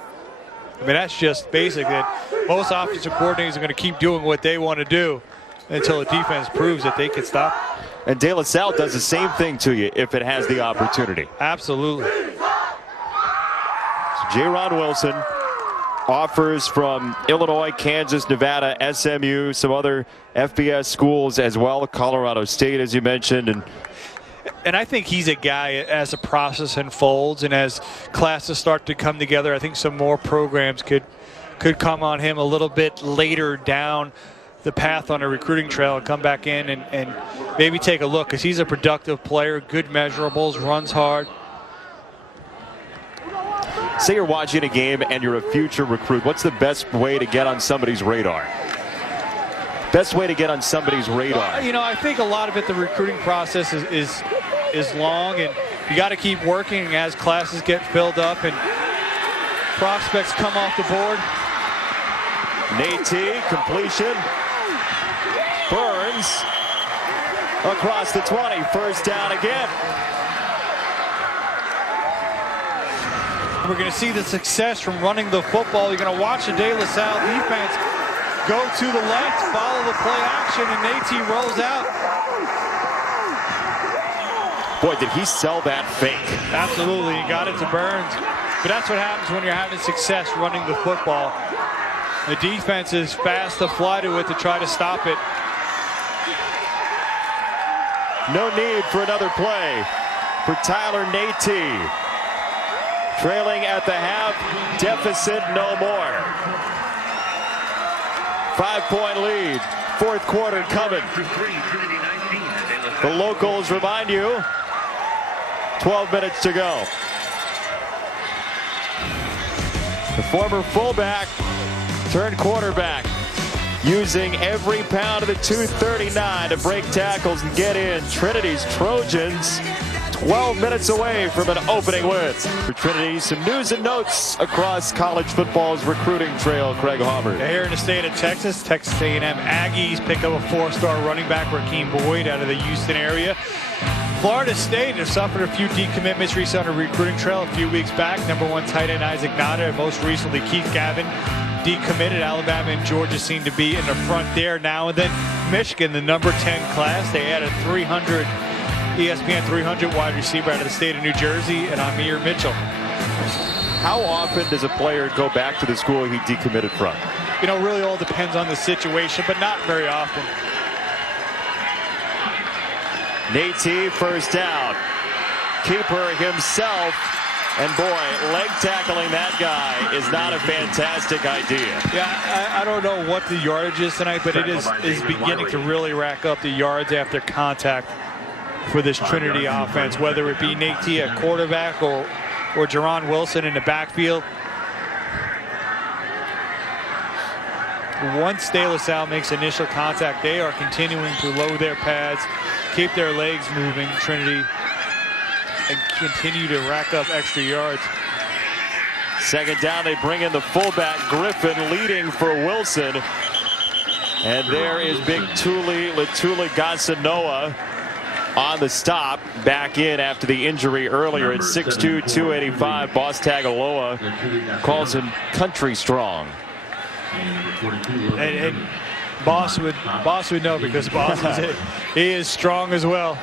I mean, that's just basic. That most offensive coordinators are going to keep doing what they want to do until the defense proves that they can stop it. And De La Salle does the same thing to you if it has the opportunity. Absolutely. So J-Ron Wilson, offers from Illinois, Kansas, Nevada, SMU, some other FBS schools as well, Colorado State, as you mentioned. And I think he's a guy, as the process unfolds and as classes start to come together, I think some more programs could come on him a little bit later down the path on a recruiting trail and come back in and maybe take a look, because he's a productive player, good measurables, runs hard. Say you're watching a game and you're a future recruit. What's the best way to get on somebody's radar? Best way to get on somebody's radar? You know, I think a lot of it, the recruiting process is long, and you got to keep working as classes get filled up and prospects come off the board. Nate completion. Burns across the 20. First down again. We're going to see the success from running the football. You're going to watch the De La Salle defense go to the left, follow the play action, and Nate rolls out. Boy, did he sell that fake. Absolutely, he got it to Burns. But that's what happens when you're having success running the football. The defense is fast to fly to it to try to stop it. No need for another play for Tyler Nate. Trailing at the half, deficit no more. 5-point lead, fourth quarter coming. The locals remind you, 12 minutes to go. The former fullback turned quarterback, using every pound of the 239 to break tackles and get in. Trinity's Trojans 12 minutes away from an opening win. For Trinity, some news and notes across college football's recruiting trail. Craig Hauber. Here in the state of Texas, Texas A&M Aggies pick up a 4-star running back, Rakeem Boyd, out of the Houston area. Florida State has suffered a few decommitments recently on a recruiting trail a few weeks back. #1 tight end Isaac Nada, and most recently Keith Gavin decommitted. Alabama and Georgia seem to be in the front there now. And then Michigan, the #10 class, they added 300 ESPN 300 wide receiver out of the state of New Jersey, and Amir Mitchell. How often does a player go back to the school he decommitted from? You know, really all depends on the situation, but not very often. Nate, first down. Keeper himself, and boy, leg tackling that guy is not a fantastic idea. Yeah, I don't know what the yardage is tonight, but it is beginning to really rack up the yards after contact for this Trinity offense, whether it be Nate at quarterback or Jerron Wilson in the backfield. Once De La Salle makes initial contact, they are continuing to load their pads, keep their legs moving, Trinity, and continue to rack up extra yards. Second down, they bring in the fullback, Griffin, leading for Wilson. And there is big Latuli Gasanoa on the stop, back in after the injury earlier at 6'2", 285. Boss Tagaloa calls him country strong. And Boss would know, because Boss he is strong as well.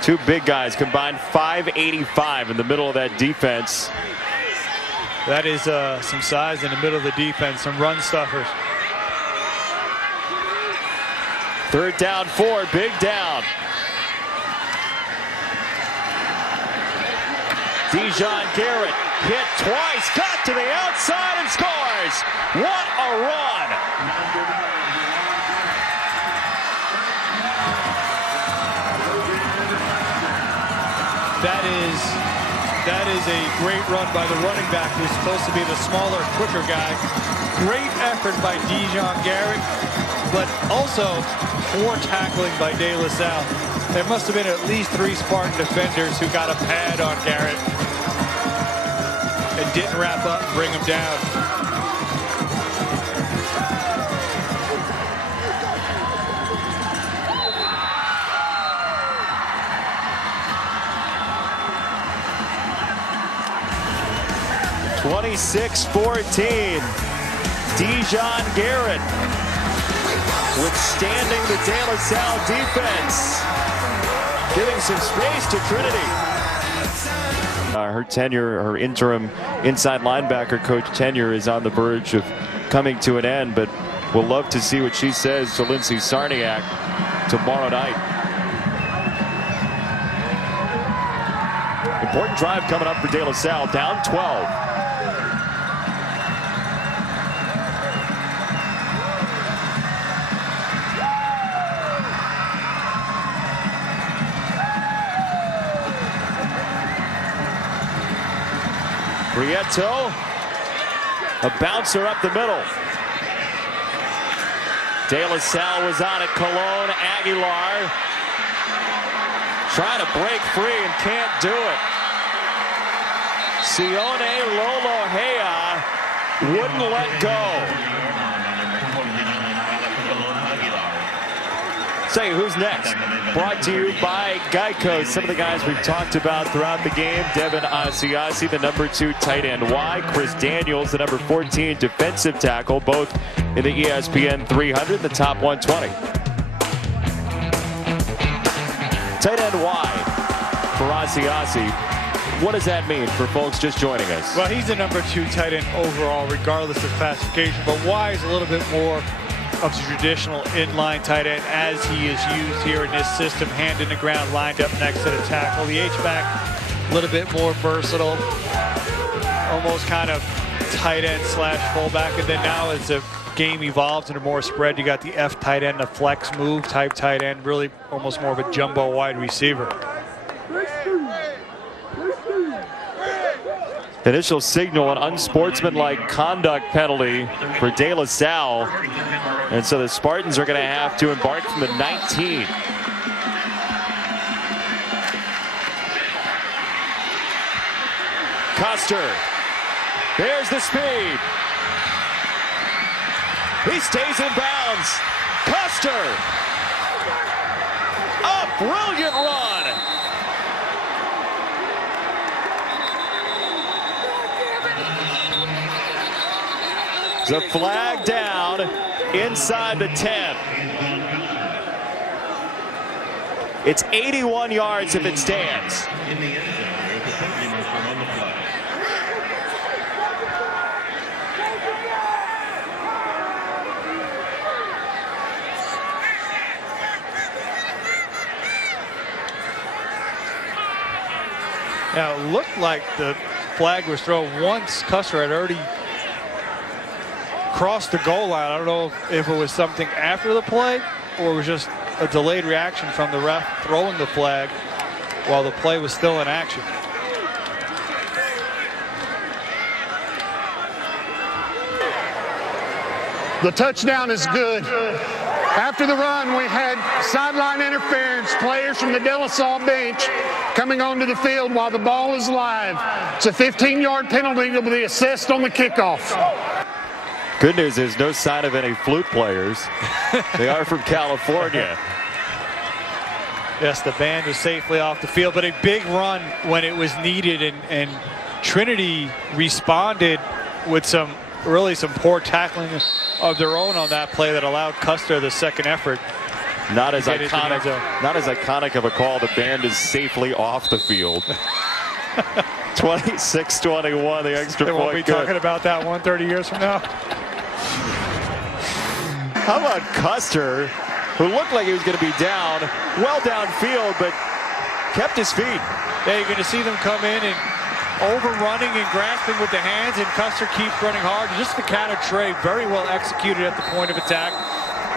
Two big guys combined 585 in the middle of that defense. That is some size in the middle of the defense, some run stuffers. Third down, 4, big down. Dijon Garrett hit twice, got to the outside and scores. What a run. That is a great run by the running back, who's supposed to be the smaller, quicker guy. Great effort by Dijon Garrett, but also poor tackling by De La Salle. There must have been at least 3 Spartan defenders who got a pad on Garrett and didn't wrap up and bring him down. (26-14). Dijon Garrett withstanding the De La Salle defense, giving some space to Trinity. Her interim inside linebacker coach tenure is on the verge of coming to an end, but we'll love to see what she says to Lindsay Sarniak tomorrow night. Important drive coming up for De La Salle, down 12. Prieto, a bouncer up the middle. De La Salle was on it. Colon Aguilar trying to break free and can't do it. Sione Lolohea wouldn't let go. Say, who's next? Brought to you by Geico. Some of the guys we've talked about throughout the game. Devin Asiasi, the number 2 tight end Y. Chris Daniels, the number 14 defensive tackle, both in the ESPN 300, the top 120. Tight end Y for Asiasi. What does that mean for folks just joining us? Well, he's the number 2 tight end overall, regardless of classification, but Y is a little bit more of the traditional inline tight end as he is used here in this system, hand in the ground, lined up next to the tackle. The H-back, a little bit more versatile, almost kind of tight end slash fullback. And then now as the game evolves into more spread, you got the F tight end, the flex move type tight end, really almost more of a jumbo wide receiver. Initial signal, an unsportsmanlike conduct penalty for De La Salle. And so the Spartans are going to have to embark from the 19. Custer, there's the speed. He stays in bounds. Custer, a brilliant run. The flag down inside the 10. It's 81 yards if it stands. Now, it looked like the flag was thrown once Custer had already crossed the goal line. I don't know if it was something after the play or it was just a delayed reaction from the ref throwing the flag while the play was still in action. The touchdown is good. After the run, we had sideline interference, players from the De La Salle bench coming onto the field while the ball is live. It's a 15-yard penalty that will be assessed on the kickoff. Good news is no sign of any flute players. They are from California. Yes, the band is safely off the field, but a big run when it was needed, and Trinity responded with some poor tackling of their own on that play that allowed Custer the second effort. Not as iconic of a call. The band is safely off the field. 26-21, the extra point. They won't be talking about that 130 years from now. How about Custer, who looked like he was going to be down, well downfield, but kept his feet. Yeah, you're going to see them come in and overrunning and grasping with the hands, and Custer keeps running hard. Just the counter tray, very well executed at the point of attack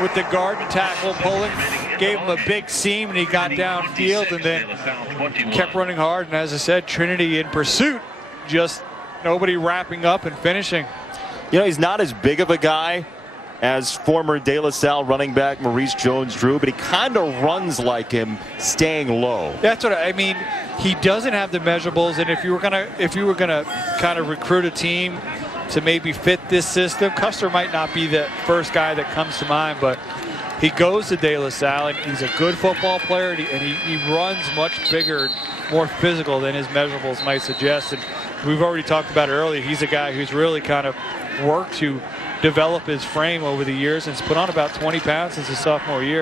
with the guard and tackle pulling. Gave him a big seam, and he got downfield and then kept running hard. And as I said, Trinity in pursuit, just nobody wrapping up and finishing. You know, he's not as big of a guy as former De La Salle running back Maurice Jones-Drew, but he kind of runs like him, staying low. That's what I mean. He doesn't have the measurables, and if you were gonna kind of recruit a team to maybe fit this system, Custer might not be the first guy that comes to mind, but he goes to De La Salle, and he's a good football player, and he runs much bigger, more physical than his measurables might suggest. And we've already talked about it earlier. He's a guy who's really kind of worked to develop his frame over the years, and has put on about 20 pounds since his sophomore year.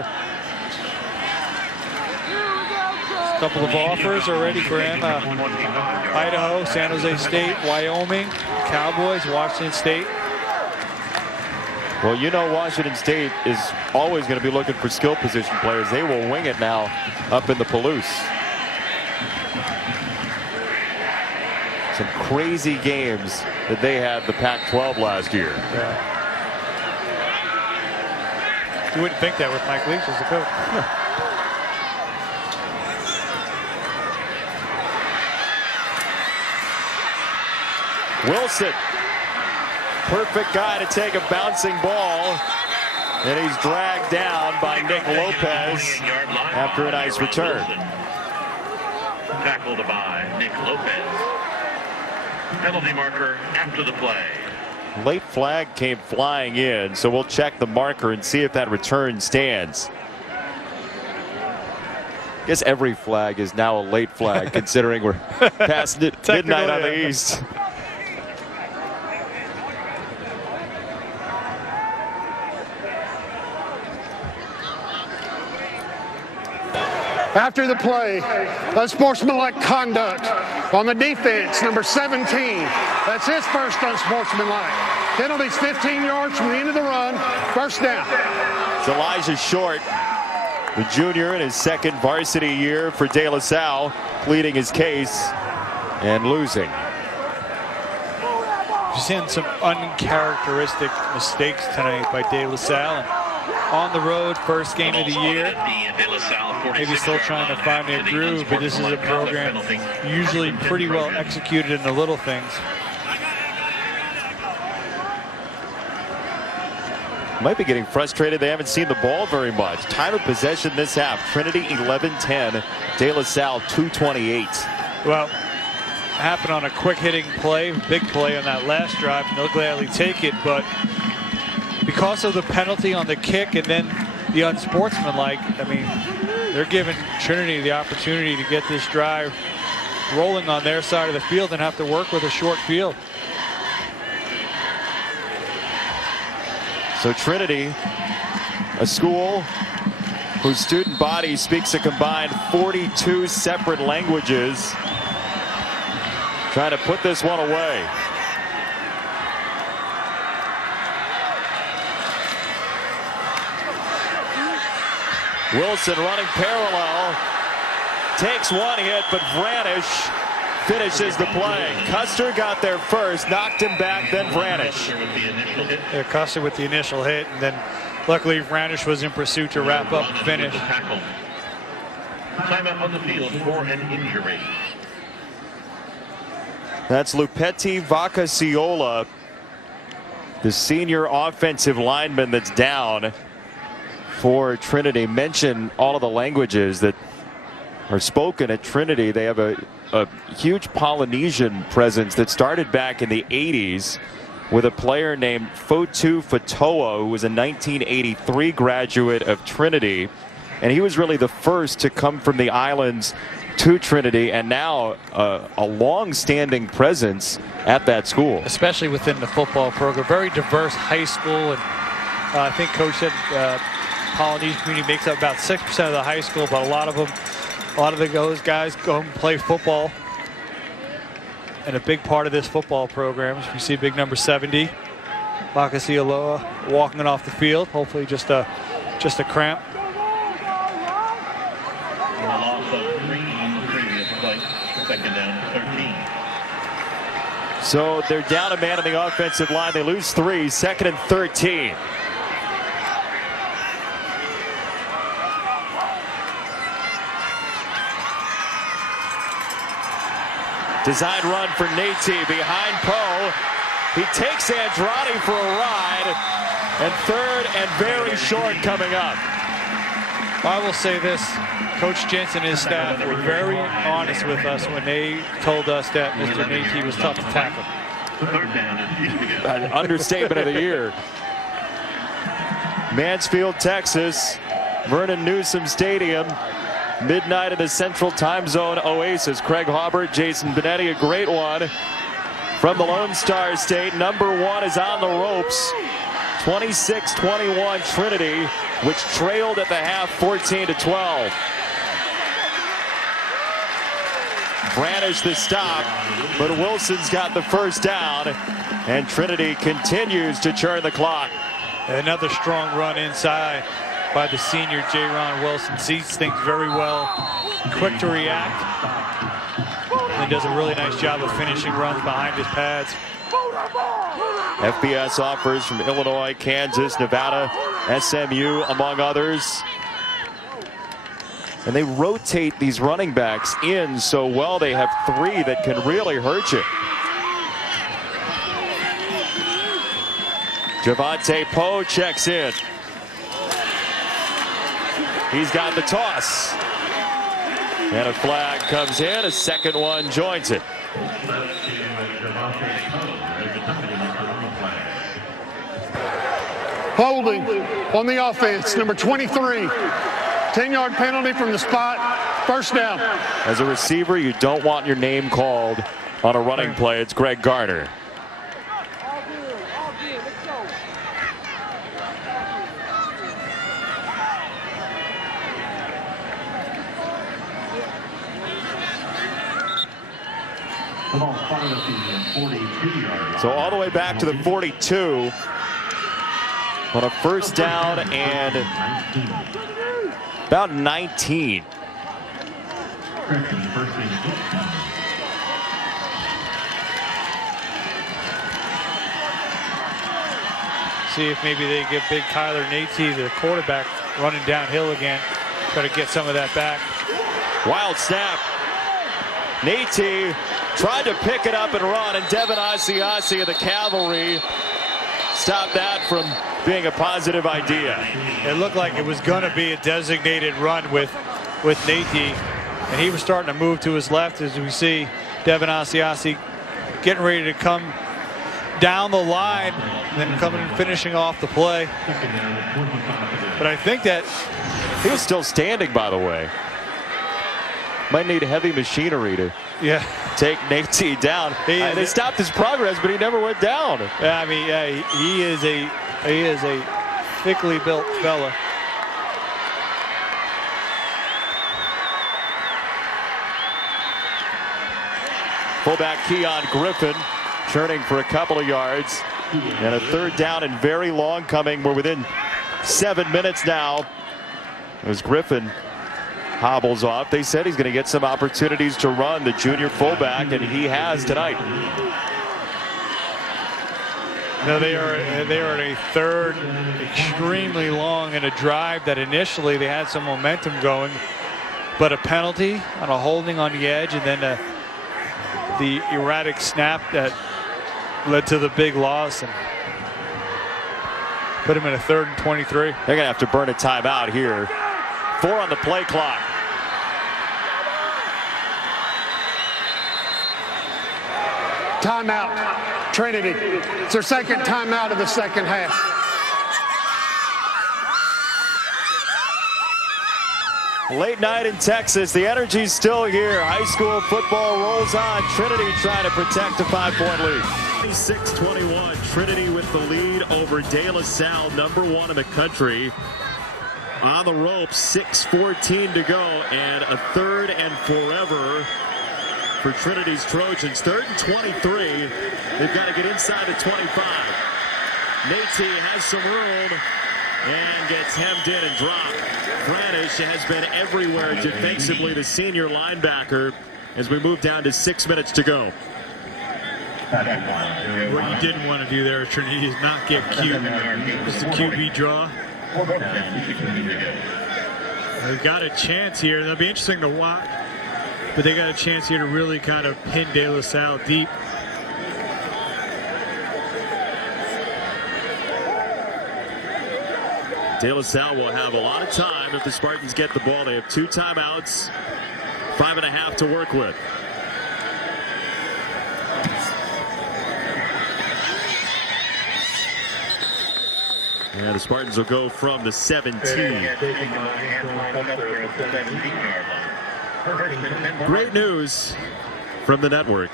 A couple of offers already for him. Idaho, San Jose State, Wyoming, Cowboys, Washington State. Well, you know Washington State is always going to be looking for skill position players. They will wing it now up in the Palouse. Some crazy games that they had the Pac-12 last year. Yeah. You wouldn't think that with Mike Leach as the coach. Wilson, perfect guy to take a bouncing ball, and he's dragged down by Nick Lopez after a nice return. Tackled by Nick Lopez. Penalty marker after the play. Late flag came flying in, so we'll check the marker and see if that return stands. I guess every flag is now a late flag, considering we're past midnight on the east. After the play, unsportsmanlike conduct on the defense, number 17. That's his first unsportsmanlike. Penalties 15 yards from the end of the run. First down. It's Elijah Short, the junior in his second varsity year for De La Salle, pleading his case and losing. Just seeing some uncharacteristic mistakes tonight by De La Salle. On the road, first game of the year. Maybe still trying to find their groove, but this is a program usually pretty well executed in the little things. Might be getting frustrated. They haven't seen the ball very much. Time of possession this half. Trinity 11-10. De La Salle 2:28. Well, happened on a quick hitting play, big play on that last drive. They'll gladly take it, but because of the penalty on the kick and then the unsportsmanlike, I mean, they're giving Trinity the opportunity to get this drive rolling on their side of the field and have to work with a short field. So Trinity, a school whose student body speaks a combined 42 separate languages, trying to put this one away. Wilson running parallel, takes one hit, but Vranish finishes the play. Custer got there first, knocked him back, then Vranish. Yeah, Custer with the initial hit, and then luckily Vranish was in pursuit to wrap up and finish. Timeout on the field for an injury. That's Lupeti Vacaciola, the senior offensive lineman that's down for Trinity. Mention all of the languages that are spoken at Trinity. They have a huge Polynesian presence that started back in the 80s. with a player named Fotu Fatoa, who was a 1983 graduate of Trinity. And he was really the first to come from the islands to Trinity, and now a long-standing presence at that school. Especially within the football program. Very diverse high school, and I think Coach said Polynesian community makes up about 6% of the high school, but a lot of those guys go and play football. And a big part of this football program is we see big number 70, Makasialoa, walking it off the field. Hopefully just a cramp. A loss of 3 on the previous play. Second down, 13. So they're down a man on the offensive line. They lose 3, 2nd and 13. Design run for Nate behind Poe. He takes Andrade for a ride. And 3rd and very short coming up. I will say this. Coach Jensen and his staff were very honest with us when they told us that Mr. Nate was tough to tackle. Third down is An understatement of the year. Mansfield, Texas. Vernon Newsom Stadium. Midnight in the Central Time Zone oasis. Craig Haubert, Jason Benetti, a great one from the Lone Star State. Number 1 is on the ropes. 26-21 Trinity, which trailed at the half 14-12. Branish the stop, but Wilson's got the first down, and Trinity continues to churn the clock. Another strong run inside by the senior J-Ron Wilson. Sees things very well, quick to react, and does a really nice job of finishing runs behind his pads. FBS offers from Illinois, Kansas, Nevada, SMU, among others. And they rotate these running backs in so well. They have 3 that can really hurt you. Javante Poe checks in. He's got the toss. And a flag comes in. A second one joins it. Holding on the offense, number 23. 10-yard penalty from the spot. First down. As a receiver, you don't want your name called on a running play. It's Greg Garner. So all the way back to the 42 on a first down and about 19. See if maybe they give big Kyler Nate, the quarterback, running downhill again. Try to get some of that back. Wild snap. Nate tried to pick it up and run, and Devin Asiasi of the Cavalry stopped that from being a positive idea. It looked like it was going to be a designated run with Nate, and he was starting to move to his left as we see Devin Asiasi getting ready to come down the line and then coming and finishing off the play. But I think that he was still standing, by the way. Might need heavy machinery to take Nate down. They stopped his progress, but he never went down. Yeah, I mean, he is a thickly built fella. Fullback Keon Griffin churning for a couple of yards. And a third down and very long coming. We're within 7 minutes now. As Griffin hobbles off, they said he's going to get some opportunities to run, the junior fullback, and he has tonight. No, they are at a third, extremely long in a drive that initially they had some momentum going, but a penalty on a holding on the edge, and then the erratic snap that led to the big loss and put him in a 3rd and 23. They're going to have to burn a timeout here. 4 on the play clock. Timeout. Trinity. It's their second timeout of the second half. Late night in Texas. The energy's still here. High school football rolls on. Trinity trying to protect a 5-point lead. 26-21. Trinity with the lead over De La Salle, #1 in the country. On the ropes, 6:14 to go, and a third and forever for Trinity's Trojans. 3rd and 23. They've got to get inside the 25. Nate has some room and gets hemmed in and dropped. Branish has been everywhere defensively, the senior linebacker, as we move down to 6 minutes to go. What you didn't want to do there, Trinity, is not get cute. Just a QB draw. They've got a chance here. It'll be interesting to watch, but they got a chance here to really kind of pin De La Salle deep. De La Salle will have a lot of time if the Spartans get the ball. They have 2 timeouts, 5.5 to work with. Yeah, the Spartans will go from the 17. Great news from the network.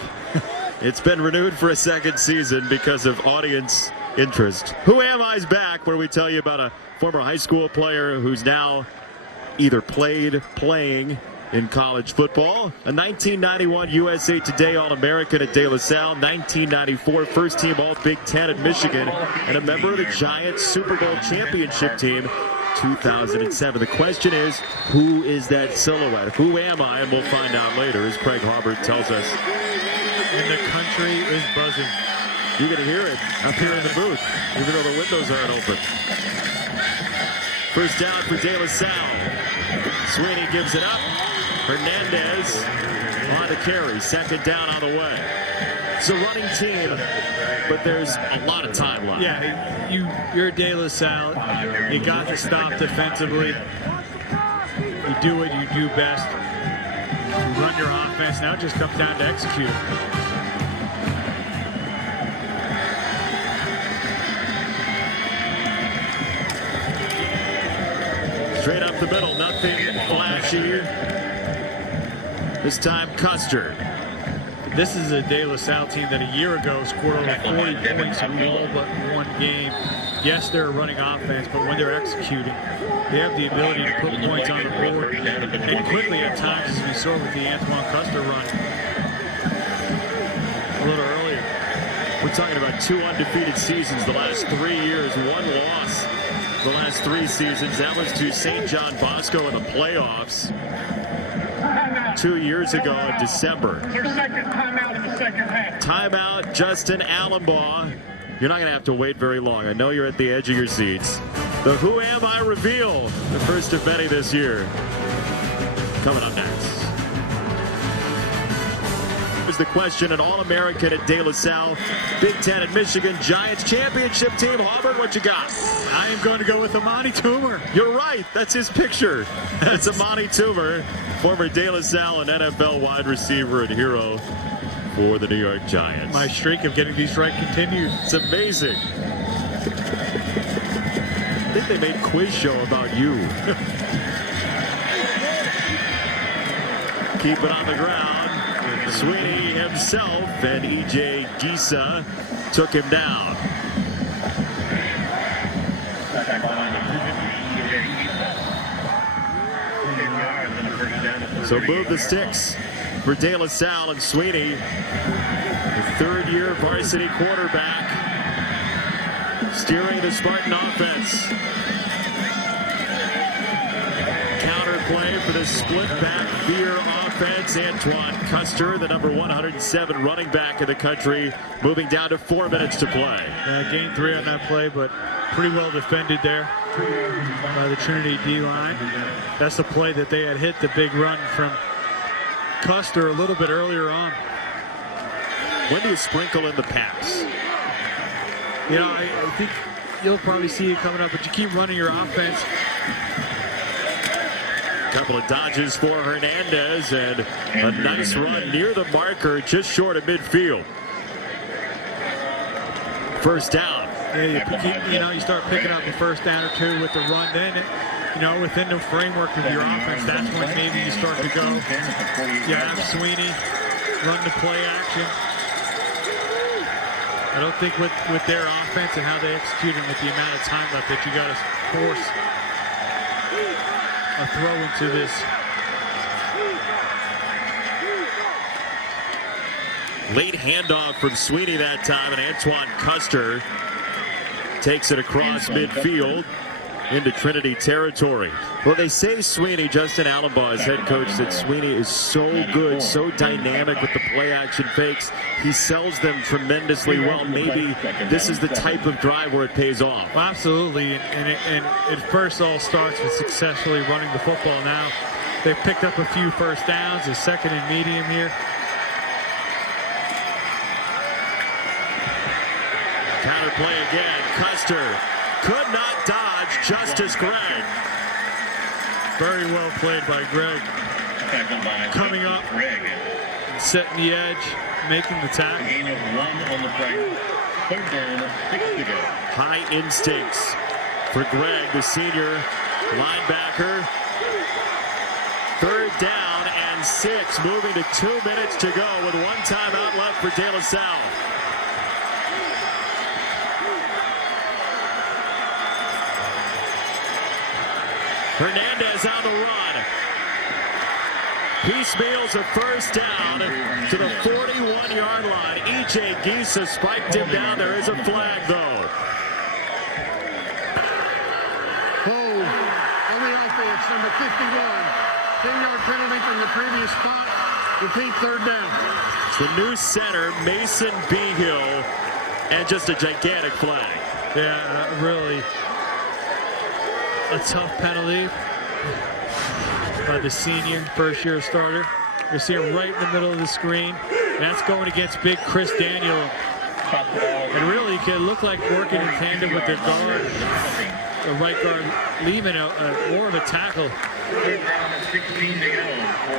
It's been renewed for a second season because of audience interest. Who Am I's back, where we tell you about a former high school player who's now either playing in college football, a 1991 USA Today All-American at De La Salle, 1994 first-team All-Big Ten at Michigan, and a member of the Giants Super Bowl championship team 2007. The question is, who is that silhouette? Who am I? And we'll find out later, as Craig Harbert tells us. And the country is buzzing. You're going to hear it up here in the booth, even though the windows aren't open. First down for De La Salle. Sweeney gives it up. Hernandez on the carry. Second down on the way. It's a running team, but there's a lot of time left. Yeah, you're De La Salle. You got to stop defensively. You do what you do best. You run your offense. Now it just comes down to executing. Straight up the middle, nothing flashy. This time, Custer. This is a De La Salle team that a year ago scored over 40 points in all but one game. Yes, they're a running offense, but when they're executing, they have the ability to put points on the board. And quickly at times, as we saw with the Antoine Custer run a little earlier. We're talking about 2 undefeated seasons the last 3 years, 1 loss the last 3 seasons. That was to St. John Bosco in the playoffs 2 years ago in December. Their second timeout of the second half. Timeout, Justin Allenbaugh. You're not going to have to wait very long. I know you're at the edge of your seats. The Who Am I reveal, the first of many this year. Coming up next. Here's the question, an All-American at De La Salle, Big Ten at Michigan, Giants championship team. Harvard, what you got? I am going to go with Amani Toomer. You're right. That's his picture. That's Amani Toomer, former De La Salle and NFL wide receiver and hero for the New York Giants. My streak of getting these right continued. It's amazing. I think they made a quiz show about you. Keep it on the ground. Sweeney himself and E.J. Gisa took him down. So move the sticks for De La Salle and Sweeney, the 3rd-year varsity quarterback, steering the Spartan offense. Counterplay for the split-back veer offense. Antoine Custer, the number 107 running back in the country, moving down to 4 minutes to play. Gained 3 on that play, but pretty well defended there by the Trinity D-line. That's the play that they had hit the big run from Custer a little bit earlier on. When do you sprinkle in the pass? You know, I think you'll probably see it coming up, but you keep running your offense. Couple of dodges for Hernandez and a nice run near the marker, just short of midfield. first down. Yeah, you start picking up a first down or two with the run. Then, within the framework of your offense, that's when maybe you start to go. You have Sweeney run the play action. I don't think with their offense and how they execute it with the amount of time left that you got to force a throw into this. Late handoff from Sweeney that time, and Antoine Custer takes it across midfield into Trinity territory. Well, they say Sweeney, Justin Allenbaugh's head coach, that Sweeney is so good, so dynamic with the play action fakes. He sells them tremendously well. Maybe this is the type of drive where it pays off. Well, absolutely, and it first all starts with successfully running the football. Now they've picked up a few first downs, a second and medium here. Counter play again. Custer could not dodge Justice Gregg. Very well played by Gregg. Coming up, setting the edge, making the tackle. Gain of 1 on the play. Third down, 6 to go. High instincts for Gregg, the senior linebacker. Third down and 6, moving to 2 minutes to go with 1 timeout left for De La Salle. Hernandez on the run. Piecemeals a first down to the 41-yard line. E.J. Gisa spiked him down. There is a flag, though. Hold on the offense, number 51. 10-yard penalty from the previous spot. Repeat, third down. It's the new center, Mason Behill, and just a gigantic flag. Yeah, really a tough penalty by the senior, first-year starter. You see him right in the middle of the screen. That's going against big Chris Daniel. And really, it could look like working in tandem with the guard, the right guard, leaving more of a tackle.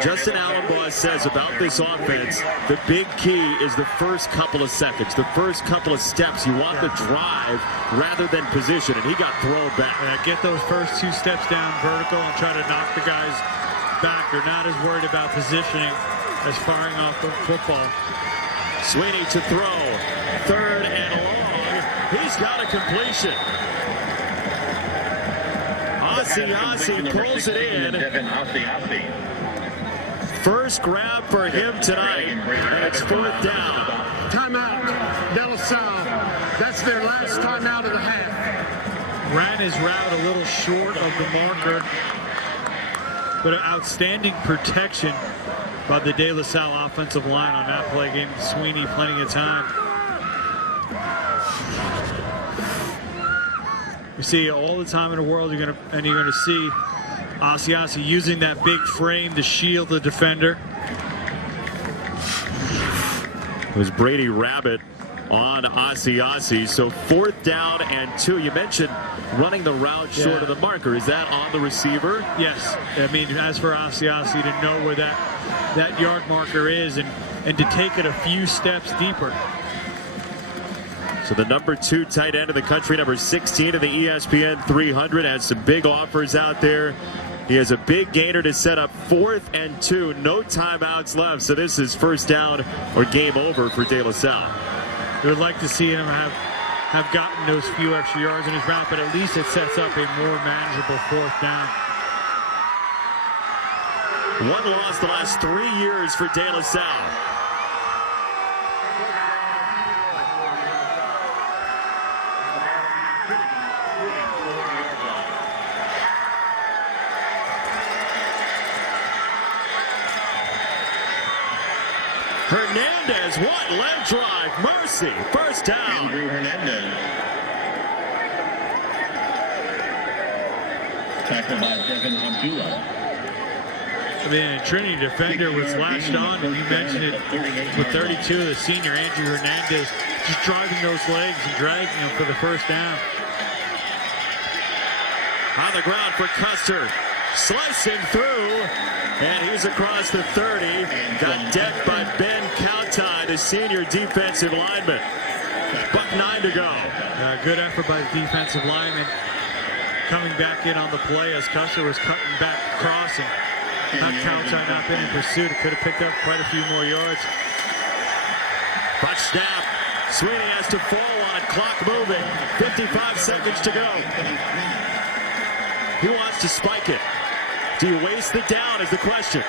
Justin Allenbaugh says about this offense, the big key is the first couple of seconds, the first couple of steps. You want the drive rather than position, and he got thrown back. Get those first 2 steps down vertical and try to knock the guys back. They're not as worried about positioning as firing off the football. Sweeney to throw, third and long. He's got a completion. Asiasi pulls it in. First grab for him tonight, and it's 4th down. Timeout, De La Salle. That's their last timeout of the half. Ran his route a little short of the marker, but outstanding protection by the De La Salle offensive line on that play. Gave Sweeney plenty of time. You see all the time in the world, you're gonna see Asiasi using that big frame to shield the defender. It was Brady Rabbit on Asiasi. So 4th down and 2. You mentioned running the route short of the marker. Is that on the receiver? Yes. I mean, as for Asiasi to know where that yard marker is and to take it a few steps deeper. So the number 2 tight end of the country, number 16 of the ESPN 300, has some big offers out there. He has a big gainer to set up 4th and 2. No timeouts left. So this is first down or game over for De La Salle. We would like to see him have gotten those few extra yards in his route, but at least it sets up a more manageable 4th down. 1 loss the last 3 years for De La Salle. Hernandez, what leg drive, mercy, first down. Andrew Hernandez. Tackled by Devin Abdullah. I mean, a Trinity defender was latched on, and you mentioned it with 32, the senior Andrew Hernandez, just driving those legs and dragging them for the first down. On the ground for Custer, slicing through, and he's across the 30. Got decked by Ben Kautai, the senior defensive lineman. $1:09 to go. Good effort by the defensive lineman. Coming back in on the play as Custer was cutting back across, and that Couch had not been in pursuit. It could have picked up quite a few more yards. Punch snap. Sweeney has to fall on it. Clock moving. 55 seconds to go. He wants to spike it. Do you waste the down is the question.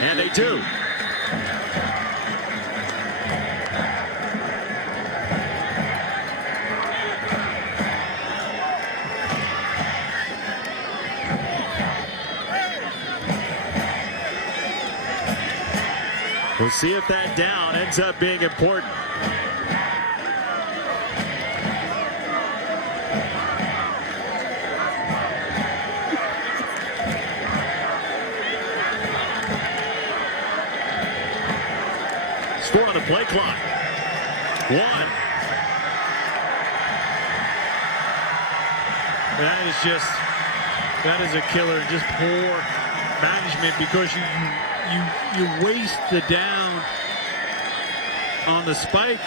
And they do. We'll see if that down ends up being important. Score on the play clock. 1. That is a killer. Just poor management, because you waste the down on the spike,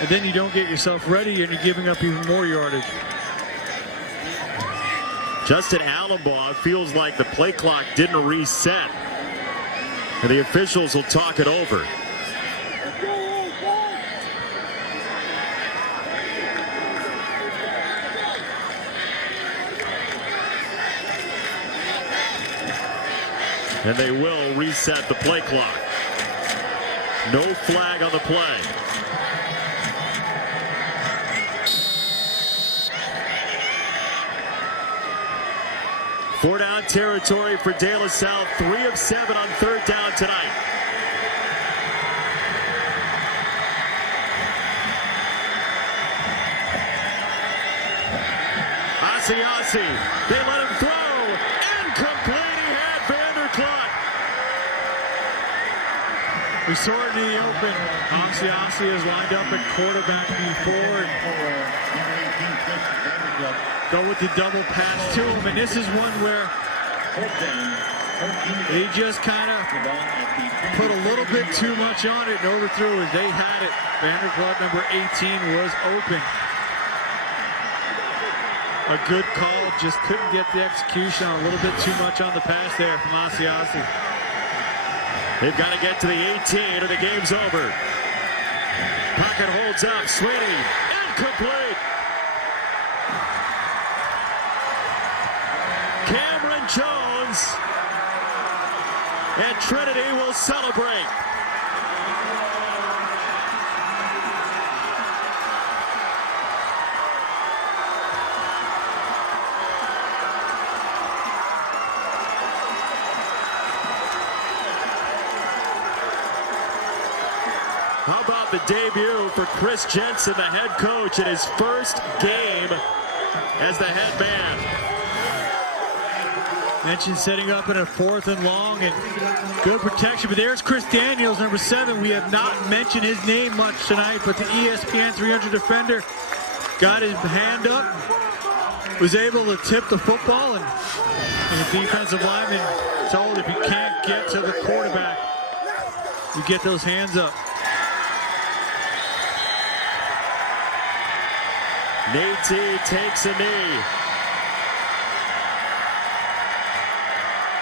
and then you don't get yourself ready, and you're giving up even more yardage. Justin Allenbaugh feels like the play clock didn't reset, and the officials will talk it over. And they will reset the play clock. No flag on the play. Four down territory for De La Salle. 3 of 7 on 3rd down tonight. Asiasi, they let him throw. Incomplete. We saw it in the open. Asiasi is lined up at quarterback before. Go with the double pass to him. And this is one where he just kind of put a little bit too much on it and overthrew it. They had it. Vanderclough, number 18, was open. A good call. Just couldn't get the execution. A little bit too much on the pass there from Asiasi. They've got to get to the 18 or the game's over. Pocket holds up. Sweeney, incomplete. Cameron Jones and Trinity will celebrate. How about the debut for Chris Jensen, the head coach, in his first game as the head man? Mentioned setting up in a 4th and long, and good protection. But there's Chris Daniels, number 7. We have not mentioned his name much tonight, but the ESPN 300 defender got his hand up, was able to tip the football, and the defensive lineman told if you can't get to the quarterback, you get those hands up. Nate takes a knee.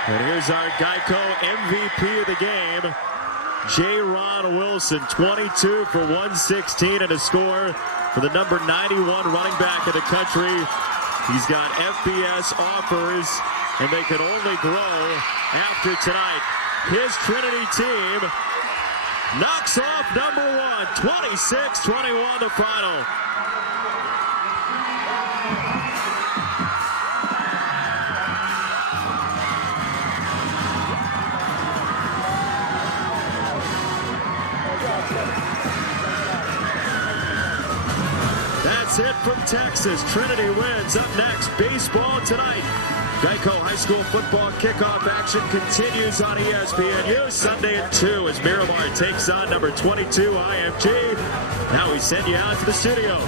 And here's our Geico MVP of the game, J-Ron Wilson, 22 for 116 and a score for the number 91 running back of the country. He's got FBS offers, and they can only grow after tonight. His Trinity team knocks off number 1, 26-21 the final. That's it from Texas. Trinity wins. Up next, baseball tonight. Geico High School football kickoff action continues on ESPN Sunday at 2 as Miramar takes on number 22 IMG. Now we send you out to the studio.